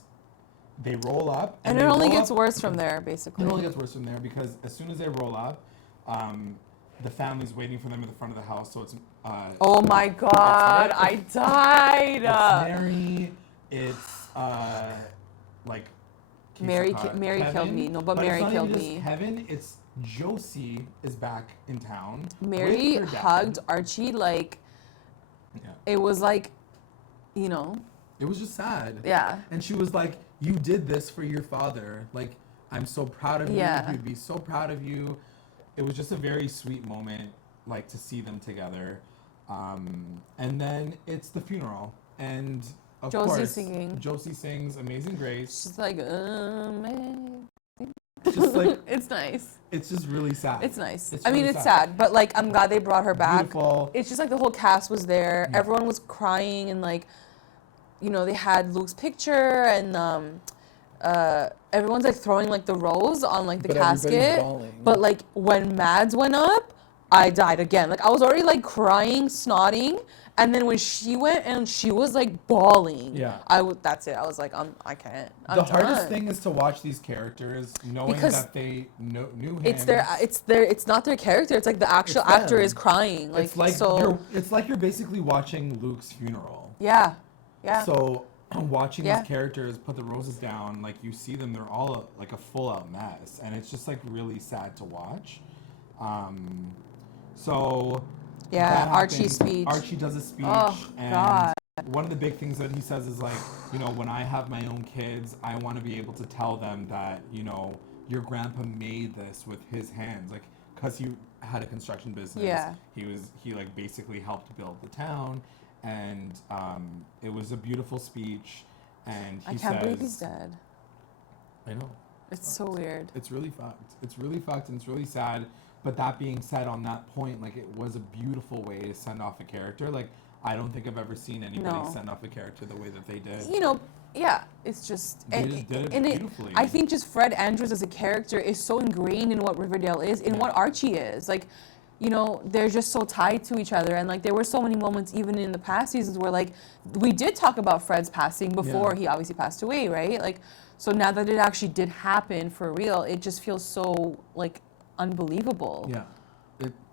they roll up. And it only gets worse from there, basically. It only gets worse from there because as soon as they roll up, the family's waiting for them at the front of the house. So it's oh my God, I died. It's Mary. It's like Mary killed me. No, but Mary killed me. Kevin, it's Josie is back in town. Mary hugged Archie like it was like, you know. It was just sad. Yeah. And she was like, "You did this for your father. Like, I'm so proud of you. He'd be so proud of you." It was just a very sweet moment, like to see them together. And then it's the funeral, and of course, singing. Josie sings "Amazing Grace." She's like, amazing. Just like it's nice. It's just really sad. It's nice. It's really sad, but like I'm glad they brought her back. Beautiful. It's just like the whole cast was there. Yeah. Everyone was crying, and like, you know, they had Luke's picture, and everyone's like throwing like the rose on like the casket. But like when Mads went up, I died again. Like I was already like crying, snotting. And then when she went and she was like bawling, that's it. I was like, I can't. I'm done. Hardest thing is to watch these characters knowing that they knew him. It's not their character. It's like the actual actor is crying. Like it's like you're basically watching Luke's funeral. Yeah. So watching these characters put the roses down, like you see them, they're all like a full out mess, and it's just like really sad to watch. Archie's speech. Archie does a speech, one of the big things that he says is like, you know, when I have my own kids, I want to be able to tell them that, you know, your grandpa made this with his hands, like, because he had a construction business. Yeah. He like basically helped build the town, and it was a beautiful speech, and he says, I can't believe he's dead. I know. It's so weird. It's really fucked. It's really fucked, and it's really sad. But that being said, on that point, like, it was a beautiful way to send off a character. Like, I don't think I've ever seen anybody No. send off a character the way that they did. You know, yeah, it's just, They just did it beautifully. I think just Fred Andrews as a character is so ingrained in what Riverdale is, in what Archie is. Like, you know, they're just so tied to each other. And like, there were so many moments even in the past seasons where like, we did talk about Fred's passing before he obviously passed away, right? Like, so now that it actually did happen for real, it just feels so like unbelievable. Yeah,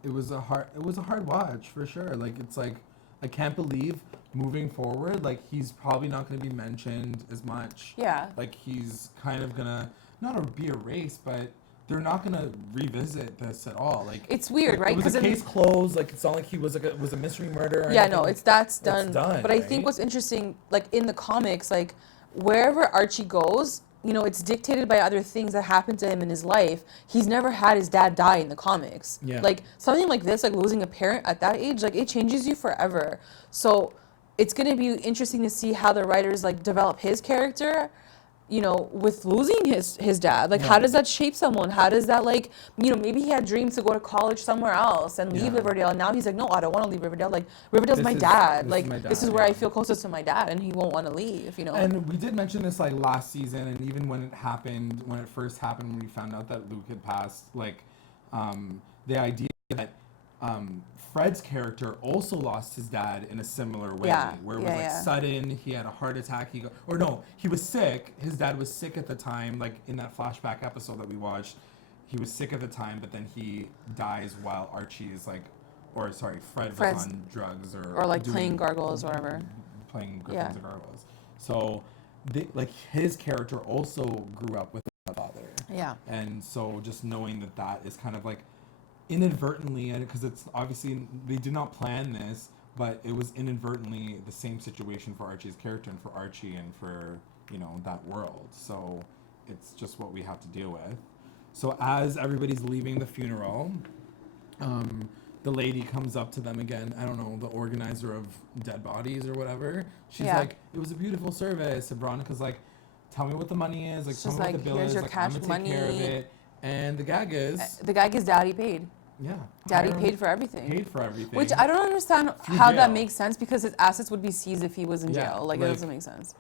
it was a hard watch for sure. Like, it's like, I can't believe moving forward, like, he's probably not going to be mentioned as much. Yeah. Like, he's kind of gonna not be erased, but they're not gonna revisit this at all. Like, It's weird, right? It was a case closed. Like, it's not like it was a mystery murder. Or Yeah, anything. no, that's done. It's done. But I think what's interesting, like in the comics, like wherever Archie goes, you know, it's dictated by other things that happen to him in his life. He's never had his dad die in the comics. Yeah. Like something like this, like losing a parent at that age, like it changes you forever. So it's gonna be interesting to see how the writers like develop his character, you know, with losing his dad. Like, how does that shape someone? How does that, like, you know, maybe he had dreams to go to college somewhere else and leave Riverdale. And now he's like, no, I don't want to leave Riverdale. Like, Riverdale's my dad. Like, this is where I feel closest to my dad, and he won't want to leave, you know? And we did mention this, like, last season, and even when it first happened, when we found out that Luke had passed, like, the idea that Fred's character also lost his dad in a similar way, where it was like sudden. He had a heart attack. He was sick. His dad was sick at the time. Like in that flashback episode that we watched, he was sick at the time, but then he dies while Archie is like, Fred's was on drugs or like playing gargoyles or whatever. Playing Griffins and gargoyles. So, his character also grew up with a father. Yeah. And so just knowing that is kind of like inadvertently, and because it's obviously they did not plan this, but it was inadvertently the same situation for Archie's character and for Archie and for, you know, that world. So it's just what we have to deal with. So as everybody's leaving the funeral, the lady comes up to them again. I don't know, the organizer of dead bodies or whatever. She's like, it was a beautiful service. And Veronica's like, tell me what the money is. Like, tell me what the bill is. Like, I'm gonna take care of it. And the gag is daddy paid. Yeah. Daddy paid for everything. Paid for everything. Which I don't understand how that makes sense, because his assets would be seized if he was in jail. Like, it doesn't make sense.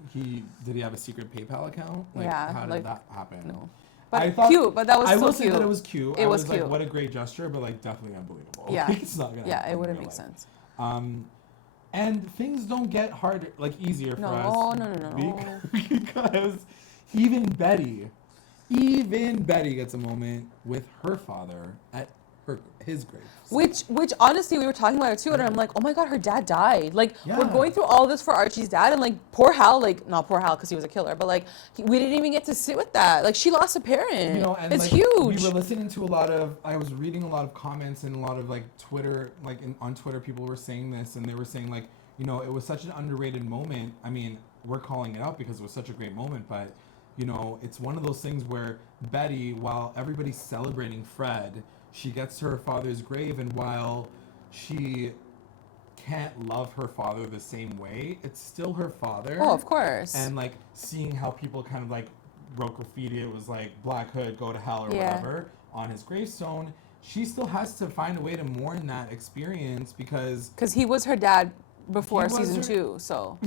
Did he have a secret PayPal account? Like, how did that happen? No. But cute, but that was so cute. I will say that it was cute. It was cute. Like, what a great gesture, but like definitely unbelievable. Yeah. It's not gonna happen it wouldn't make sense. And things don't get harder, like easier for us. No. Because even Betty gets a moment with her father at his grave. Which honestly, we were talking about it too, and I'm like, oh my god, her dad died. Like, we're going through all this for Archie's dad, and like, poor Hal, like, not poor Hal because he was a killer, but like, we didn't even get to sit with that. Like, she lost a parent. You know, and it's like, huge. We were listening to I was reading a lot of comments and a lot of like Twitter, like on Twitter, people were saying this, and they were saying like, you know, it was such an underrated moment. I mean, we're calling it out because it was such a great moment, but you know, it's one of those things where Betty, while everybody's celebrating Fred, she gets to her father's grave, and while she can't love her father the same way, it's still her father. Oh, of course. And like seeing how people kind of like wrote graffiti, it was like Black Hood, go to hell or whatever on his gravestone. She still has to find a way to mourn that experience because he was her dad before season 2, so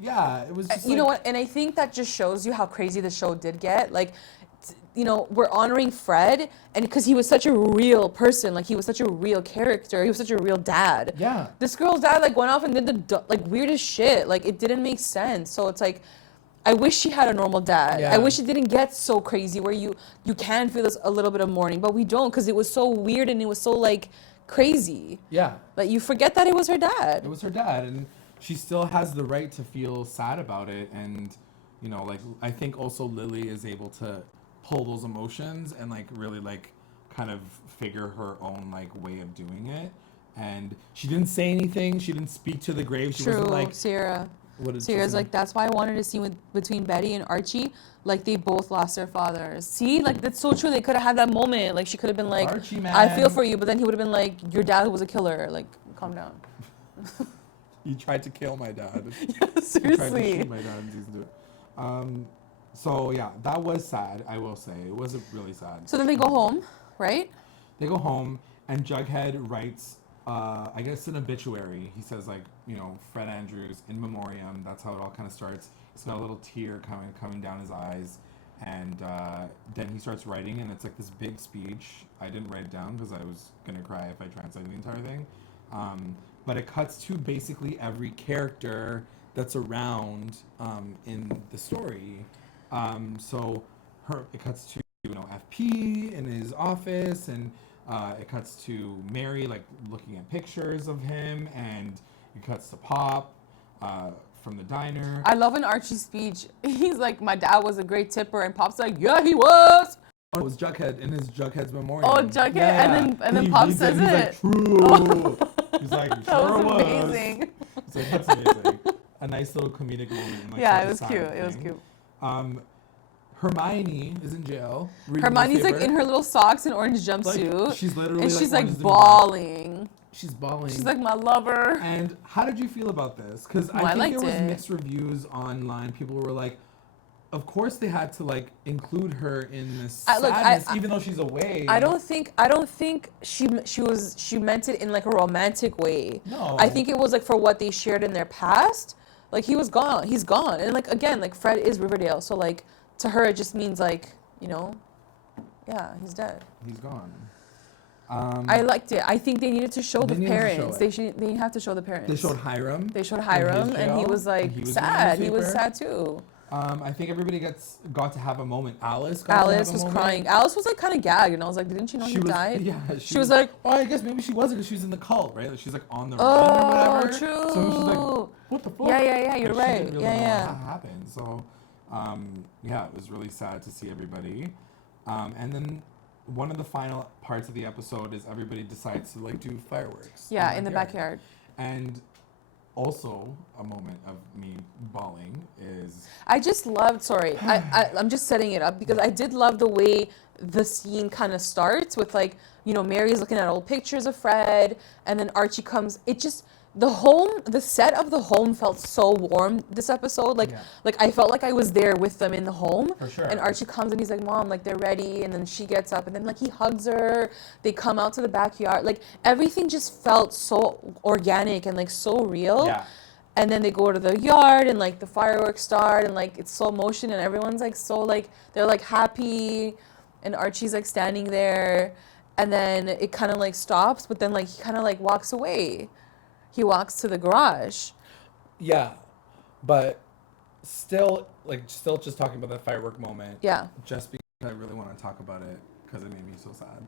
yeah, it was just you know what, and I think that just shows you how crazy the show did get. Like, you know, we're honoring Fred, and because he was such a real person, like he was such a real character, he was such a real dad. Yeah, this girl's dad like went off and did the like weirdest shit. Like, it didn't make sense. So it's like, I wish she had a normal dad. I wish it didn't get so crazy where you can feel this a little bit of mourning, but we don't, because it was so weird and it was so like crazy. Yeah, like you forget that it was her dad. It was her dad, and she still has the right to feel sad about it. And you know, like, I think also Lily is able to pull those emotions and like really like kind of figure her own like way of doing it. And she didn't say anything. She didn't speak to the grave. She wasn't like Sierra's like, that's why I wanted to see between Betty and Archie, like they both lost their fathers. See, like that's so true. They could have had that moment. Like she could have been like, Archie, man, I feel for you, but then he would have been like, your dad was a killer. Like, calm down. You tried to kill my dad. Yeah, seriously. You tried to shoot my dad in season 2. So yeah, that was sad. I will say it was really sad. So then they go home, right? They go home, and Jughead writes I guess an obituary. He says like, you know, Fred Andrews in memoriam. That's how it all kind of starts. He's got a little tear coming down his eyes, and then he starts writing, and it's like this big speech. I didn't write it down because I was gonna cry if I translated the entire thing. But it cuts to basically every character that's around in the story. So it cuts to, you know, FP in his office, and it cuts to Mary like looking at pictures of him, and it cuts to Pop from the diner. I love in Archie's speech. He's like, my dad was a great tipper, and Pop's like, yeah, he was. Oh, it was Jughead in his Jughead's memoriam. Oh, Jughead, and then he Pop reads says He's it. like, true. Oh. He's like, That sure was was. amazing. So that's amazing. A nice little comedic moment. Like, Yeah, it was cute. It was cute. Hermione is in jail. reading Hermione's like newspaper. in her little socks and orange jumpsuit. Like, she's literally and she's like orange as the new bawling. She's bawling. She's like, my lover. And how did you feel about this? Because I I think liked there was it. mixed reviews online. People were like, of course they had to like include her in this sadness, even though she's away. I don't think she meant it in like a romantic way. No. I think it was like for what they shared in their past. Like he's gone, and like again, like Fred is Riverdale, so like to her it just means like, you know, yeah, he's dead. He's gone. I liked it. I think they needed to show the needed to show parents. it. They have to show the parents. They showed Hiram. They showed in Hiram, his and he jail, was like and he was sad. reading He was newspaper. sad too. I think everybody got to have a moment. Alice got to have a Was moment. crying. Alice was like kind of gagged, and I was like, didn't you know he died? Yeah, She was like, oh, I guess maybe she wasn't because she was in the cult, right? Like she's like on the run oh, or whatever. true. So she's like, what the fuck? Yeah, you're Like, she right. didn't really Yeah, know yeah. what happened. So, yeah, it was really sad to see everybody. And then one of the final parts of the episode is everybody decides to like do fireworks. Yeah, in the backyard. And also a moment of me bawling is I just loved, I'm just setting it up because I did love the way the scene kind of starts with like, you know, Mary's looking at old pictures of Fred, and then Archie comes. It just, the set of the home felt so warm this episode. Like, Yeah. like I felt like I was there with them in the home. For sure. And Archie comes and he's like, Mom, like they're ready. And then she gets up and then like he hugs her. They come out to the backyard. Like everything just felt so organic and like so real. Yeah. And then they go to the yard and like the fireworks start and like it's slow motion and everyone's like so like they're like happy and Archie's like standing there and then it kind of like stops, but then like he kind of like walks away. He walks to the garage. Yeah, but still just talking about that firework moment. Yeah. Just because I really want to talk about it because it made me so sad,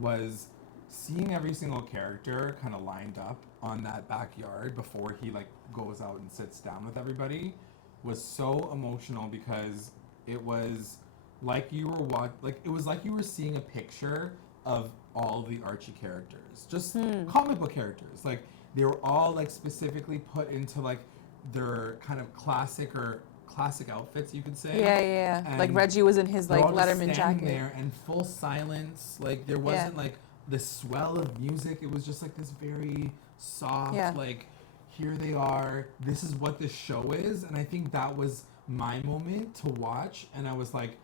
was seeing every single character kind of lined up on that backyard before he like goes out and sits down with everybody was so emotional because it was like you were seeing a picture of all the Archie characters, just comic book characters. Like they were all like specifically put into like their kind of classic outfits, you could say. Yeah. And like Reggie was in his they're like all just Letterman standing jacket. there and full silence. Like there wasn't like the swell of music. It was just like this very soft, like here they are. This is what this show is. And I think that was my moment to watch. And I was like,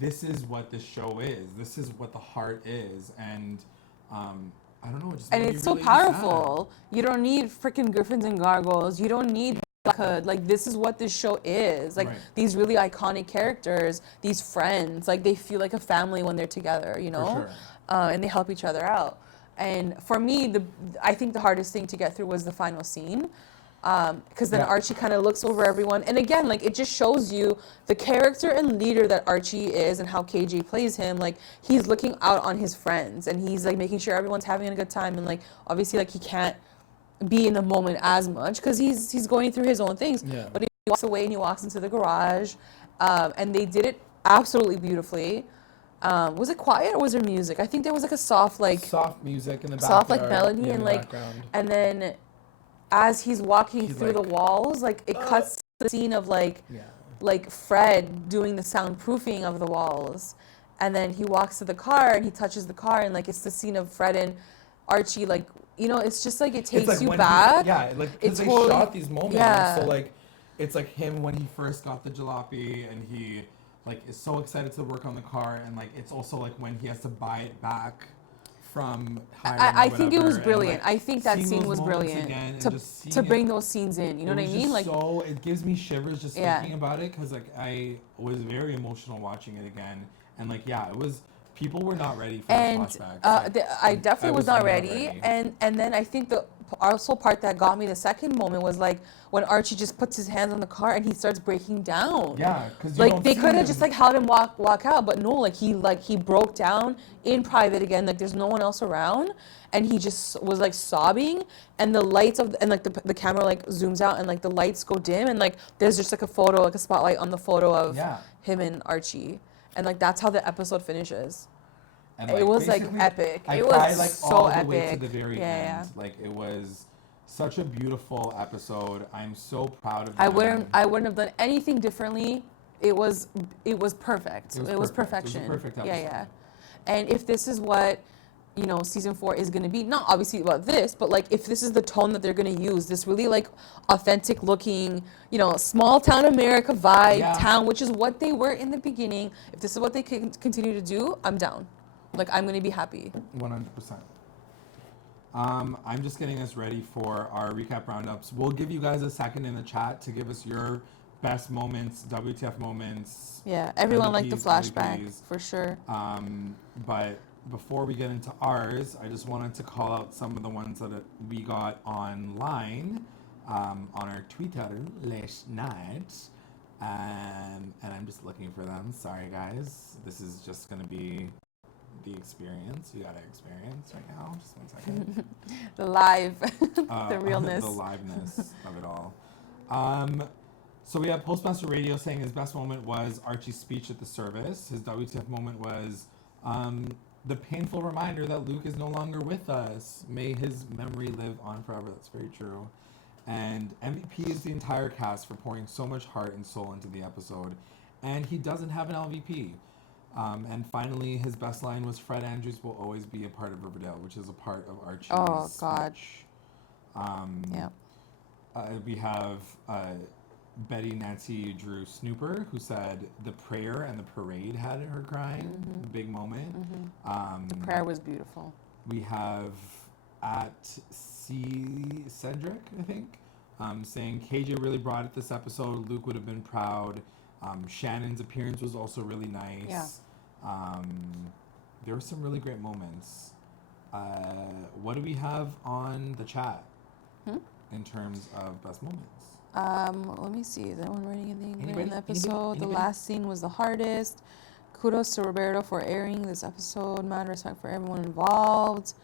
this is what this show is. This is what the heart is. And I don't know. It just And made me it's so really powerful. You don't need freaking Griffins and Gargoyles. You don't need Hood. Like this is what this show is. Like these really iconic characters, these friends, like they feel like a family when they're together, you know? For sure. And they help each other out. And for me, I think the hardest thing to get through was the final scene. Because then Archie kind of looks over everyone. And again, like it just shows you the character and leader that Archie is and how KJ plays him. Like he's looking out on his friends and he's like making sure everyone's having a good time. And like obviously like he can't be in the moment as much because he's going through his own things. Yeah. But he walks away and he walks into the garage. And they did it absolutely beautifully. Was it quiet or was there music? I think there was like a soft music in the background. soft like melody and like background. and then as he's walking through the walls, like it cuts to the scene of like Fred doing the soundproofing of the walls, and then he walks to the car and he touches the car and like it's the scene of Fred and Archie, like you know, it's just like it takes like you when back. Like because they totally, shot these moments. Yeah. So like it's like him when he first got the jalopy and he like is so excited to work on the car, and like it's also like when he has to buy it back from I think it was brilliant. And, like, I think that seeing scene those was moments brilliant again and to just seeing to it- bring those scenes in. You know it what I was mean? just Like, so it gives me shivers just Yeah. thinking about it because like I was very emotional watching it again, and like yeah, it was people were not ready for and the flashbacks. Like, I definitely was not ready. ready. And then I think the also part that got me the second moment was like when Archie just puts his hands on the car and he starts breaking down. Yeah, because Like they could have just like held him walk out, but no, like he broke down in private again. Like there's no one else around, and he just was like sobbing. And the lights of and like the camera like zooms out and like the lights go dim and like there's just like a photo, like a spotlight on the photo of him and Archie, and like that's how the episode finishes. And, It was like basically, epic. I It cried, was like, so all the epic. way to the very Yeah. end. Like it was such a beautiful episode. I'm so proud of I them. wouldn't have done anything differently. It was perfect. It was perfection. perfect. It was a perfect Yeah, episode. yeah. And if this is what season 4 is going to be, not obviously about this, but like if this is the tone that they're going to use, this really like authentic looking, small town America vibe town, which is what they were in the beginning. If this is what they can continue to do, I'm down. Like I'm going to be happy. 100%. I'm just getting us ready for our recap roundups. We'll give you guys a second in the chat to give us your best moments, WTF moments. Yeah, everyone liked the MVPs, flashback MVPs. for sure. But before we get into ours, I just wanted to call out some of the ones that we got online on our Twitter last night. And I'm just looking for them. Sorry, guys. This is just going to be the experience. You got to experience right now. Just 1 second. The live, the realness. The liveness of it all. So we have Postmaster Radio saying his best moment was Archie's speech at the service. His WTF moment was the painful reminder that Luke is no longer with us. May his memory live on forever. That's very true. And MVP is the entire cast for pouring so much heart and soul into the episode. And he doesn't have an LVP. And finally, his best line was Fred Andrews will always be a part of Riverdale, which is a part of Archie's speech. Yeah. We have Betty Nancy Drew Snooper, who said the prayer and the parade had her crying. A big moment. The prayer was beautiful. We have at C. Cedric, I think, saying KJ really brought it this episode. Luke would have been proud. Shannon's appearance was also really nice. Yeah. There were some really great moments. What do we have on the chat in terms of best moments? Let me see. Is anyone writing anything there in the episode? Anybody? The last scene was the hardest. Kudos to Roberto for airing this episode. Mad respect for everyone involved.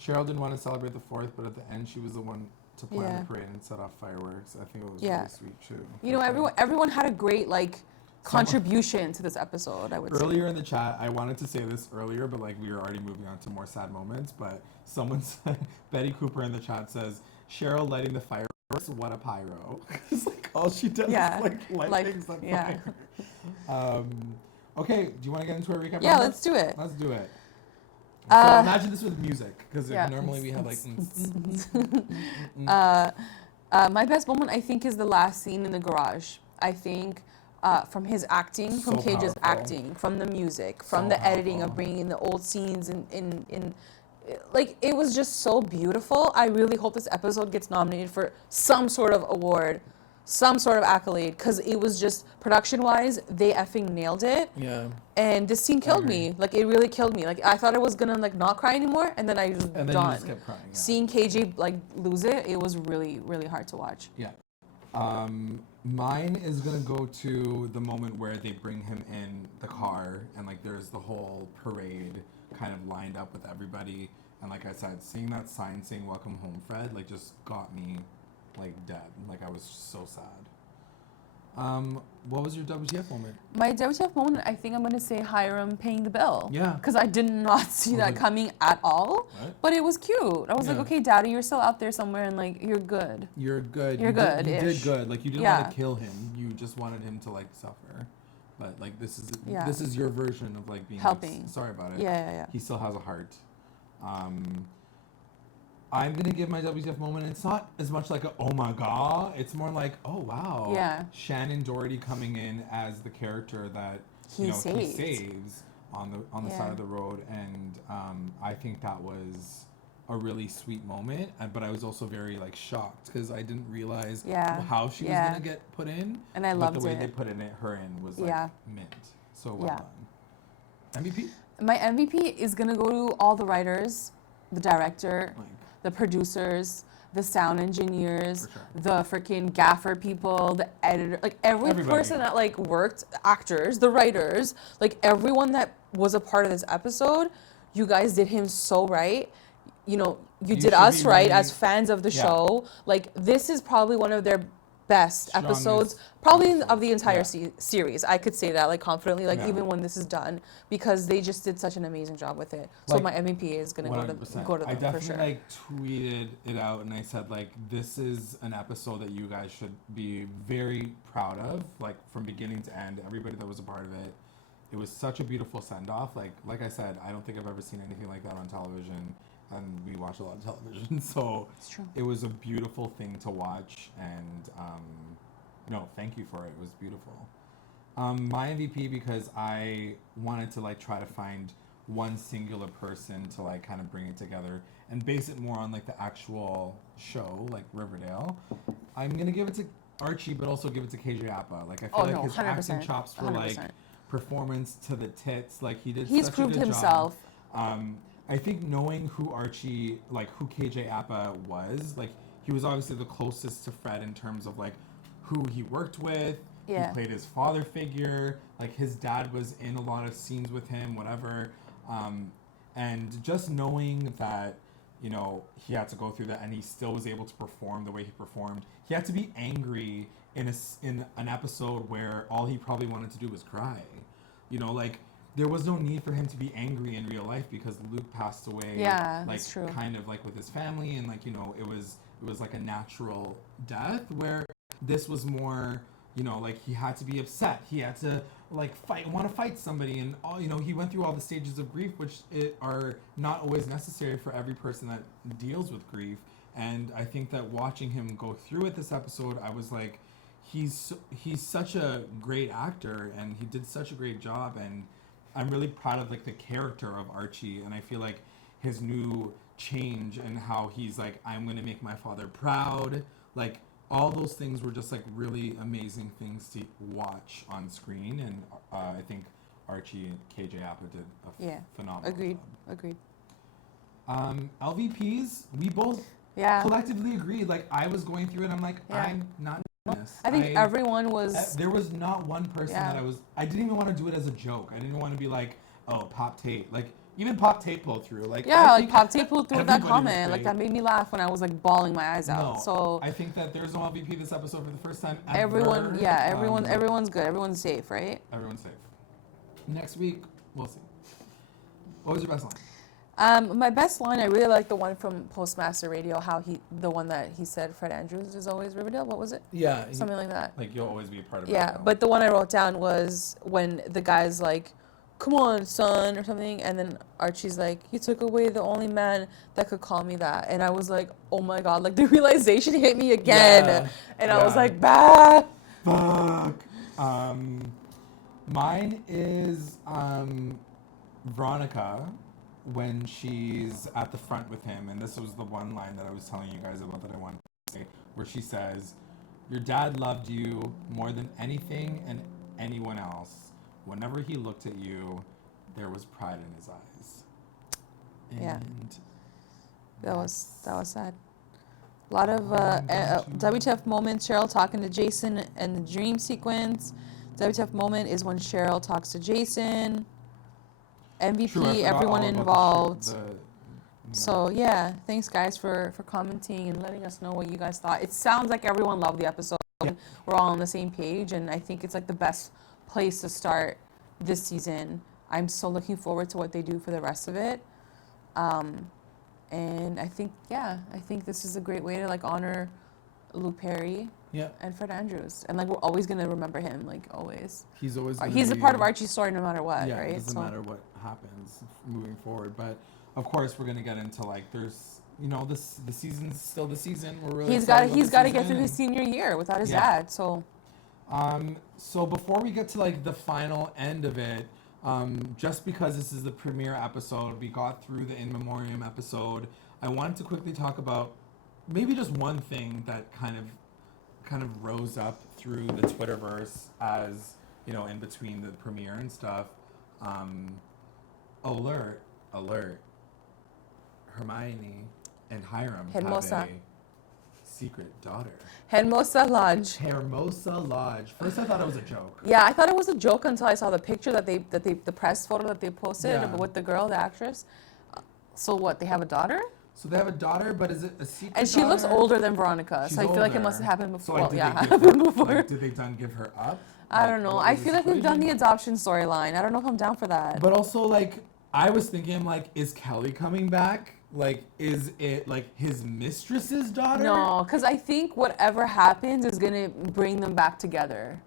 Cheryl didn't want to celebrate the 4th, but at the end she was the one to plan the parade and set off fireworks. I think it was really sweet too. Everyone had a great contribution to this episode, I would say. Earlier in the chat, I wanted to say this earlier, but we were already moving on to more sad moments. But someone said, Betty Cooper in the chat says, Cheryl lighting the fireworks, what a pyro. It's all she does is light things on fire. Okay, do you want to get into our recap? Yeah, let's do it. Let's do it. So imagine this with music, because normally we have my best moment, I think, is the last scene in the garage. I think from his acting, from Cage's acting, from the music, from the editing of bringing in the old scenes in it was just so beautiful. I really hope this episode gets nominated for some sort of award, some sort of accolade, because it was just production-wise, they effing nailed it. Yeah. And this scene killed me. It really killed me. I thought I was gonna not cry anymore, and then I just and then done. You just kept crying. Yeah. Seeing KJ lose it, it was really, really hard to watch. Yeah. Mine is gonna go to the moment where they bring him in the car, and there's the whole parade kind of lined up with everybody, and like I said, seeing that sign saying "Welcome home, Fred," just got me dead. I was so sad. What was your WTF moment? My WTF moment, I think I'm gonna say Hiram paying the bill. Yeah. Because I did not see that coming at all. What? But it was cute. I was like, okay, Daddy, you're still out there somewhere, and you're good. You're good. You're good. You did good. You didn't want to kill him. You just wanted him to suffer. But this is your version of being helping. Sorry about it. Yeah. He still has a heart. I'm gonna give my WTF moment. It's not as much a oh my god. It's more oh wow. Yeah. Shannon Doherty coming in as the character that he saves. on the side of the road, and I think that was a really sweet moment. But I was also very like shocked because I didn't realize how she was gonna get put in. And I loved the way it. they put her in was like mint. So well done. MVP? My MVP is gonna go to all the writers, the director, the producers, the sound engineers, the freaking gaffer people, the editor, like everybody. Person that like worked, actors, the writers, like everyone that was a part of this episode. You guys did him so right. You know, you did us right as fans of the show. Like this is probably one of their best episodes, probably of the entire series. I could say that like confidently, like even when this is done, because they just did such an amazing job with it. So like, my MVP is gonna go to them I definitely for sure. like tweeted it out and I said like this is an episode that you guys should be very proud of, like from beginning to end. Everybody that was a part of it. It was such a beautiful send off. Like I said, I don't think I've ever seen anything like that on television. And we watch a lot of television, so it was a beautiful thing to watch. And no, thank you for it. It was beautiful. My MVP, because I wanted to like try to find one singular person to like kind of bring it together and base it more on like the actual show, like Riverdale. I'm gonna give it to Archie, but also give it to KJ Appa. Like I feel like his 100%, acting chops were 100%. Like performance to the tits. Like he's proved himself. I think knowing who Archie, like who KJ Appa was, like he was obviously the closest to Fred in terms of like who he worked with. He played his father figure. Like his dad was in a lot of scenes with him, whatever. And just knowing that, you know, he had to go through that and he still was able to perform the way he performed. He had to be angry in an episode where all he probably wanted to do was cry. You know, like there was no need for him to be angry in real life because Luke passed away. Yeah, like that's true. Kind of like with his family, and like, you know, it was like a natural death, where this was more, you know, like he had to be upset. He had to like want to fight somebody, and all, you know, he went through all the stages of grief, which are not always necessary for every person that deals with grief. And I think that watching him go through it this episode, I was like, he's such a great actor, and he did such a great job, and I'm really proud of like the character of Archie, and I feel like his new change and how he's like, I'm gonna make my father proud. Like all those things were just like really amazing things to watch on screen, and I think Archie and KJ Appa did a phenomenal Agreed. LVPs, we both collectively agreed. Like I was going through it, I'm like, I'm not. I think everyone was. There was not one person that I didn't even want to do it as a joke. I didn't even want to be like, oh, Pop Tate. Like even Pop Tate pulled through. Like like Pop Tate pulled through that comment. Like that made me laugh when I was like bawling my eyes out. No, so I think that there's no LVP this episode for the first time ever. Everyone's good. Everyone's safe, right? Everyone's safe. Next week, we'll see. What was your best line? My best line, I really like the one from Postmaster Radio, the one that he said, Fred Andrews is always Riverdale. What was it? Yeah. Something like that. Like, you'll always be a part of Riverdale. Yeah, but the one I wrote down was when the guy's like, come on, son, or something, and then Archie's like, you took away the only man that could call me that. And I was like, oh my God, like the realization hit me again. And I was like, bah. Fuck. Mine is Veronica, when she's at the front with him, and this was the one line that I was telling you guys about that I wanted to say, where she says, your dad loved you more than anything and anyone else. Whenever he looked at you, there was pride in his eyes. And that was sad. A lot of WTF moments. Cheryl talking to Jason and the dream sequence. WTF moment is when Cheryl talks to Jason. MVP, everyone involved. So yeah, thanks guys for commenting and letting us know what you guys thought. It sounds like everyone loved the episode. Yeah. We're all on the same page, and I think it's like the best place to start this season. I'm so looking forward to what they do for the rest of it. And I think this is a great way to like honor Luke Perry and Fred Andrews, and like we're always gonna remember him, like always. He's always a part of Archie's story no matter what, right? It doesn't matter what happens moving forward. But of course we're gonna get into like there's the season's still the season. We're really he's got to get through his senior year without his dad. So so before we get to like the final end of it, just because this is the premiere episode, we got through the In Memoriam episode. I wanted to quickly talk about maybe just one thing that kind of rose up through the Twitterverse as, you know, in between the premiere and stuff. Alert. Hermione and Hiram Hermosa. have a secret daughter. Hermosa Lodge. Hermosa Lodge. First I thought it was a joke. Yeah, I thought it was a joke until I saw the picture the press photo that they posted Yeah. with the girl, the actress. So what? They have a daughter, So they have a daughter, but is it a secret and she looks daughter? older than Veronica. She's So I feel like it must older. have happened So, before. like, did Yeah, they give happened her, before. like, did they done give her up? I Like, don't know. what I was feel like we've done the situation? adoption storyline. I don't know if I'm down for that. But also, like, I was thinking, like, is Kelly coming back? Like, is it, like, his mistress's daughter? No, because I think whatever happens is gonna bring them back together.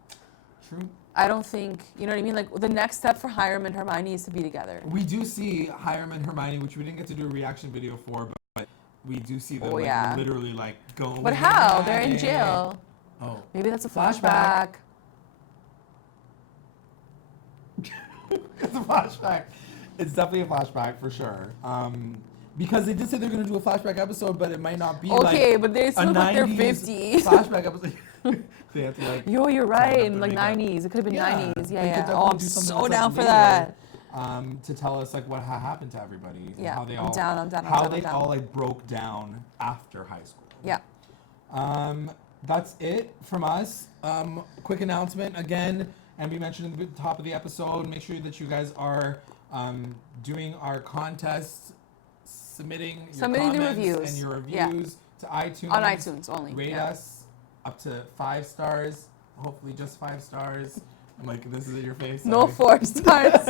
True. I don't think, you know what I mean? Like, the next step for Hiram and Hermione is to be together. We do see Hiram and Hermione, which we didn't get to do a reaction video for, but we do see them, Oh, like, yeah. literally, like, going But how? at They're in it. jail. Oh. Maybe that's a Flashback. flashback. It's a flashback. It's definitely a flashback for sure. Because they did say they're going to do a flashback episode, but it might not be Okay, like but they a still look they're 90s 50. flashback episode. They have to like Yo, you're turn up right. the In like makeup. 90s. It could have been 90s. they Yeah, could yeah. definitely Oh, I'm do something so else, like, down for later, that. To tell us like what happened to everybody. And Yeah, how they I'm all down, I'm down, I'm how down, they I'm down. all like broke down after high school. Yeah. That's it from us. Quick announcement again, and we mentioned at the top of the episode. Make sure that you guys are doing our contests, submitting your Submitting the comments reviews. and your Yeah. reviews to iTunes. On iTunes only. Rate Yeah. us up to 5 stars. Hopefully, just 5 stars. I'm like, this is in your face. No sorry. 4 stars.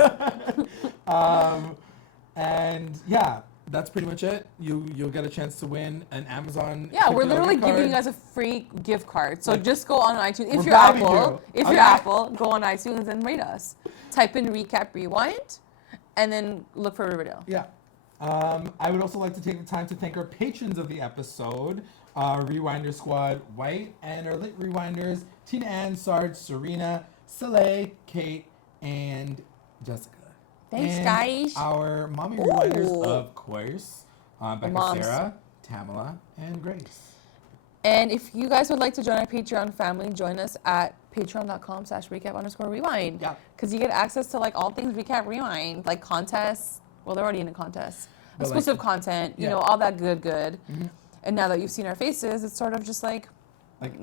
And yeah, that's pretty much it. You'll get a chance to win an Amazon. Yeah, we're $50 literally gift giving you card. guys a free gift card. So Like, just go on iTunes. If we're you're bribing Apple, you. if Okay. you're Apple, go on iTunes and rate us. Type in recap rewind, and then look for Riverdale. Yeah. I would also like to take the time to thank our patrons of the episode, Rewinder Squad White, and our lit rewinders, Tina Ann, Sarge, Serena, Soleil, Kate, and Jessica. Thanks, And guys. our mommy Ooh. rewinders, of course, Becca, moms. Sarah, Tamala, and Grace. And if you guys would like to join our Patreon family, join us at patreon.com/recap_rewind. Yeah. Because you get access to like all things recap rewind, like contests. Well, they're already in a contest. But, like, Exclusive content, you yeah. know, all that good. Mhm. And now that you've seen our faces, it's sort of just like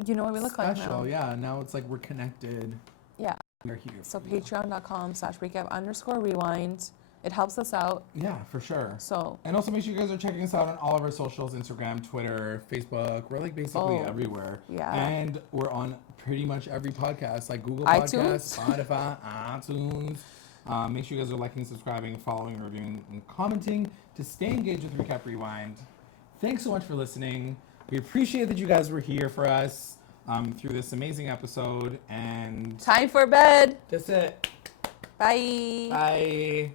you know what we look Special, like now. yeah. Now it's like we're connected. Yeah. We're here. So for you. patreon.com/recap_rewind. It helps us out. Yeah, for sure. So And also make sure you guys are checking us out on all of our socials, Instagram, Twitter, Facebook. We're like basically Oh, everywhere. yeah. And we're on pretty much every podcast, like Google iTunes? Podcasts, Spotify, iTunes. Make sure you guys are liking, subscribing, following, reviewing, and commenting to stay engaged with Recap Rewind. Thanks so much for listening. We appreciate that you guys were here for us through this amazing episode. And time for bed. that's it. Bye. Bye.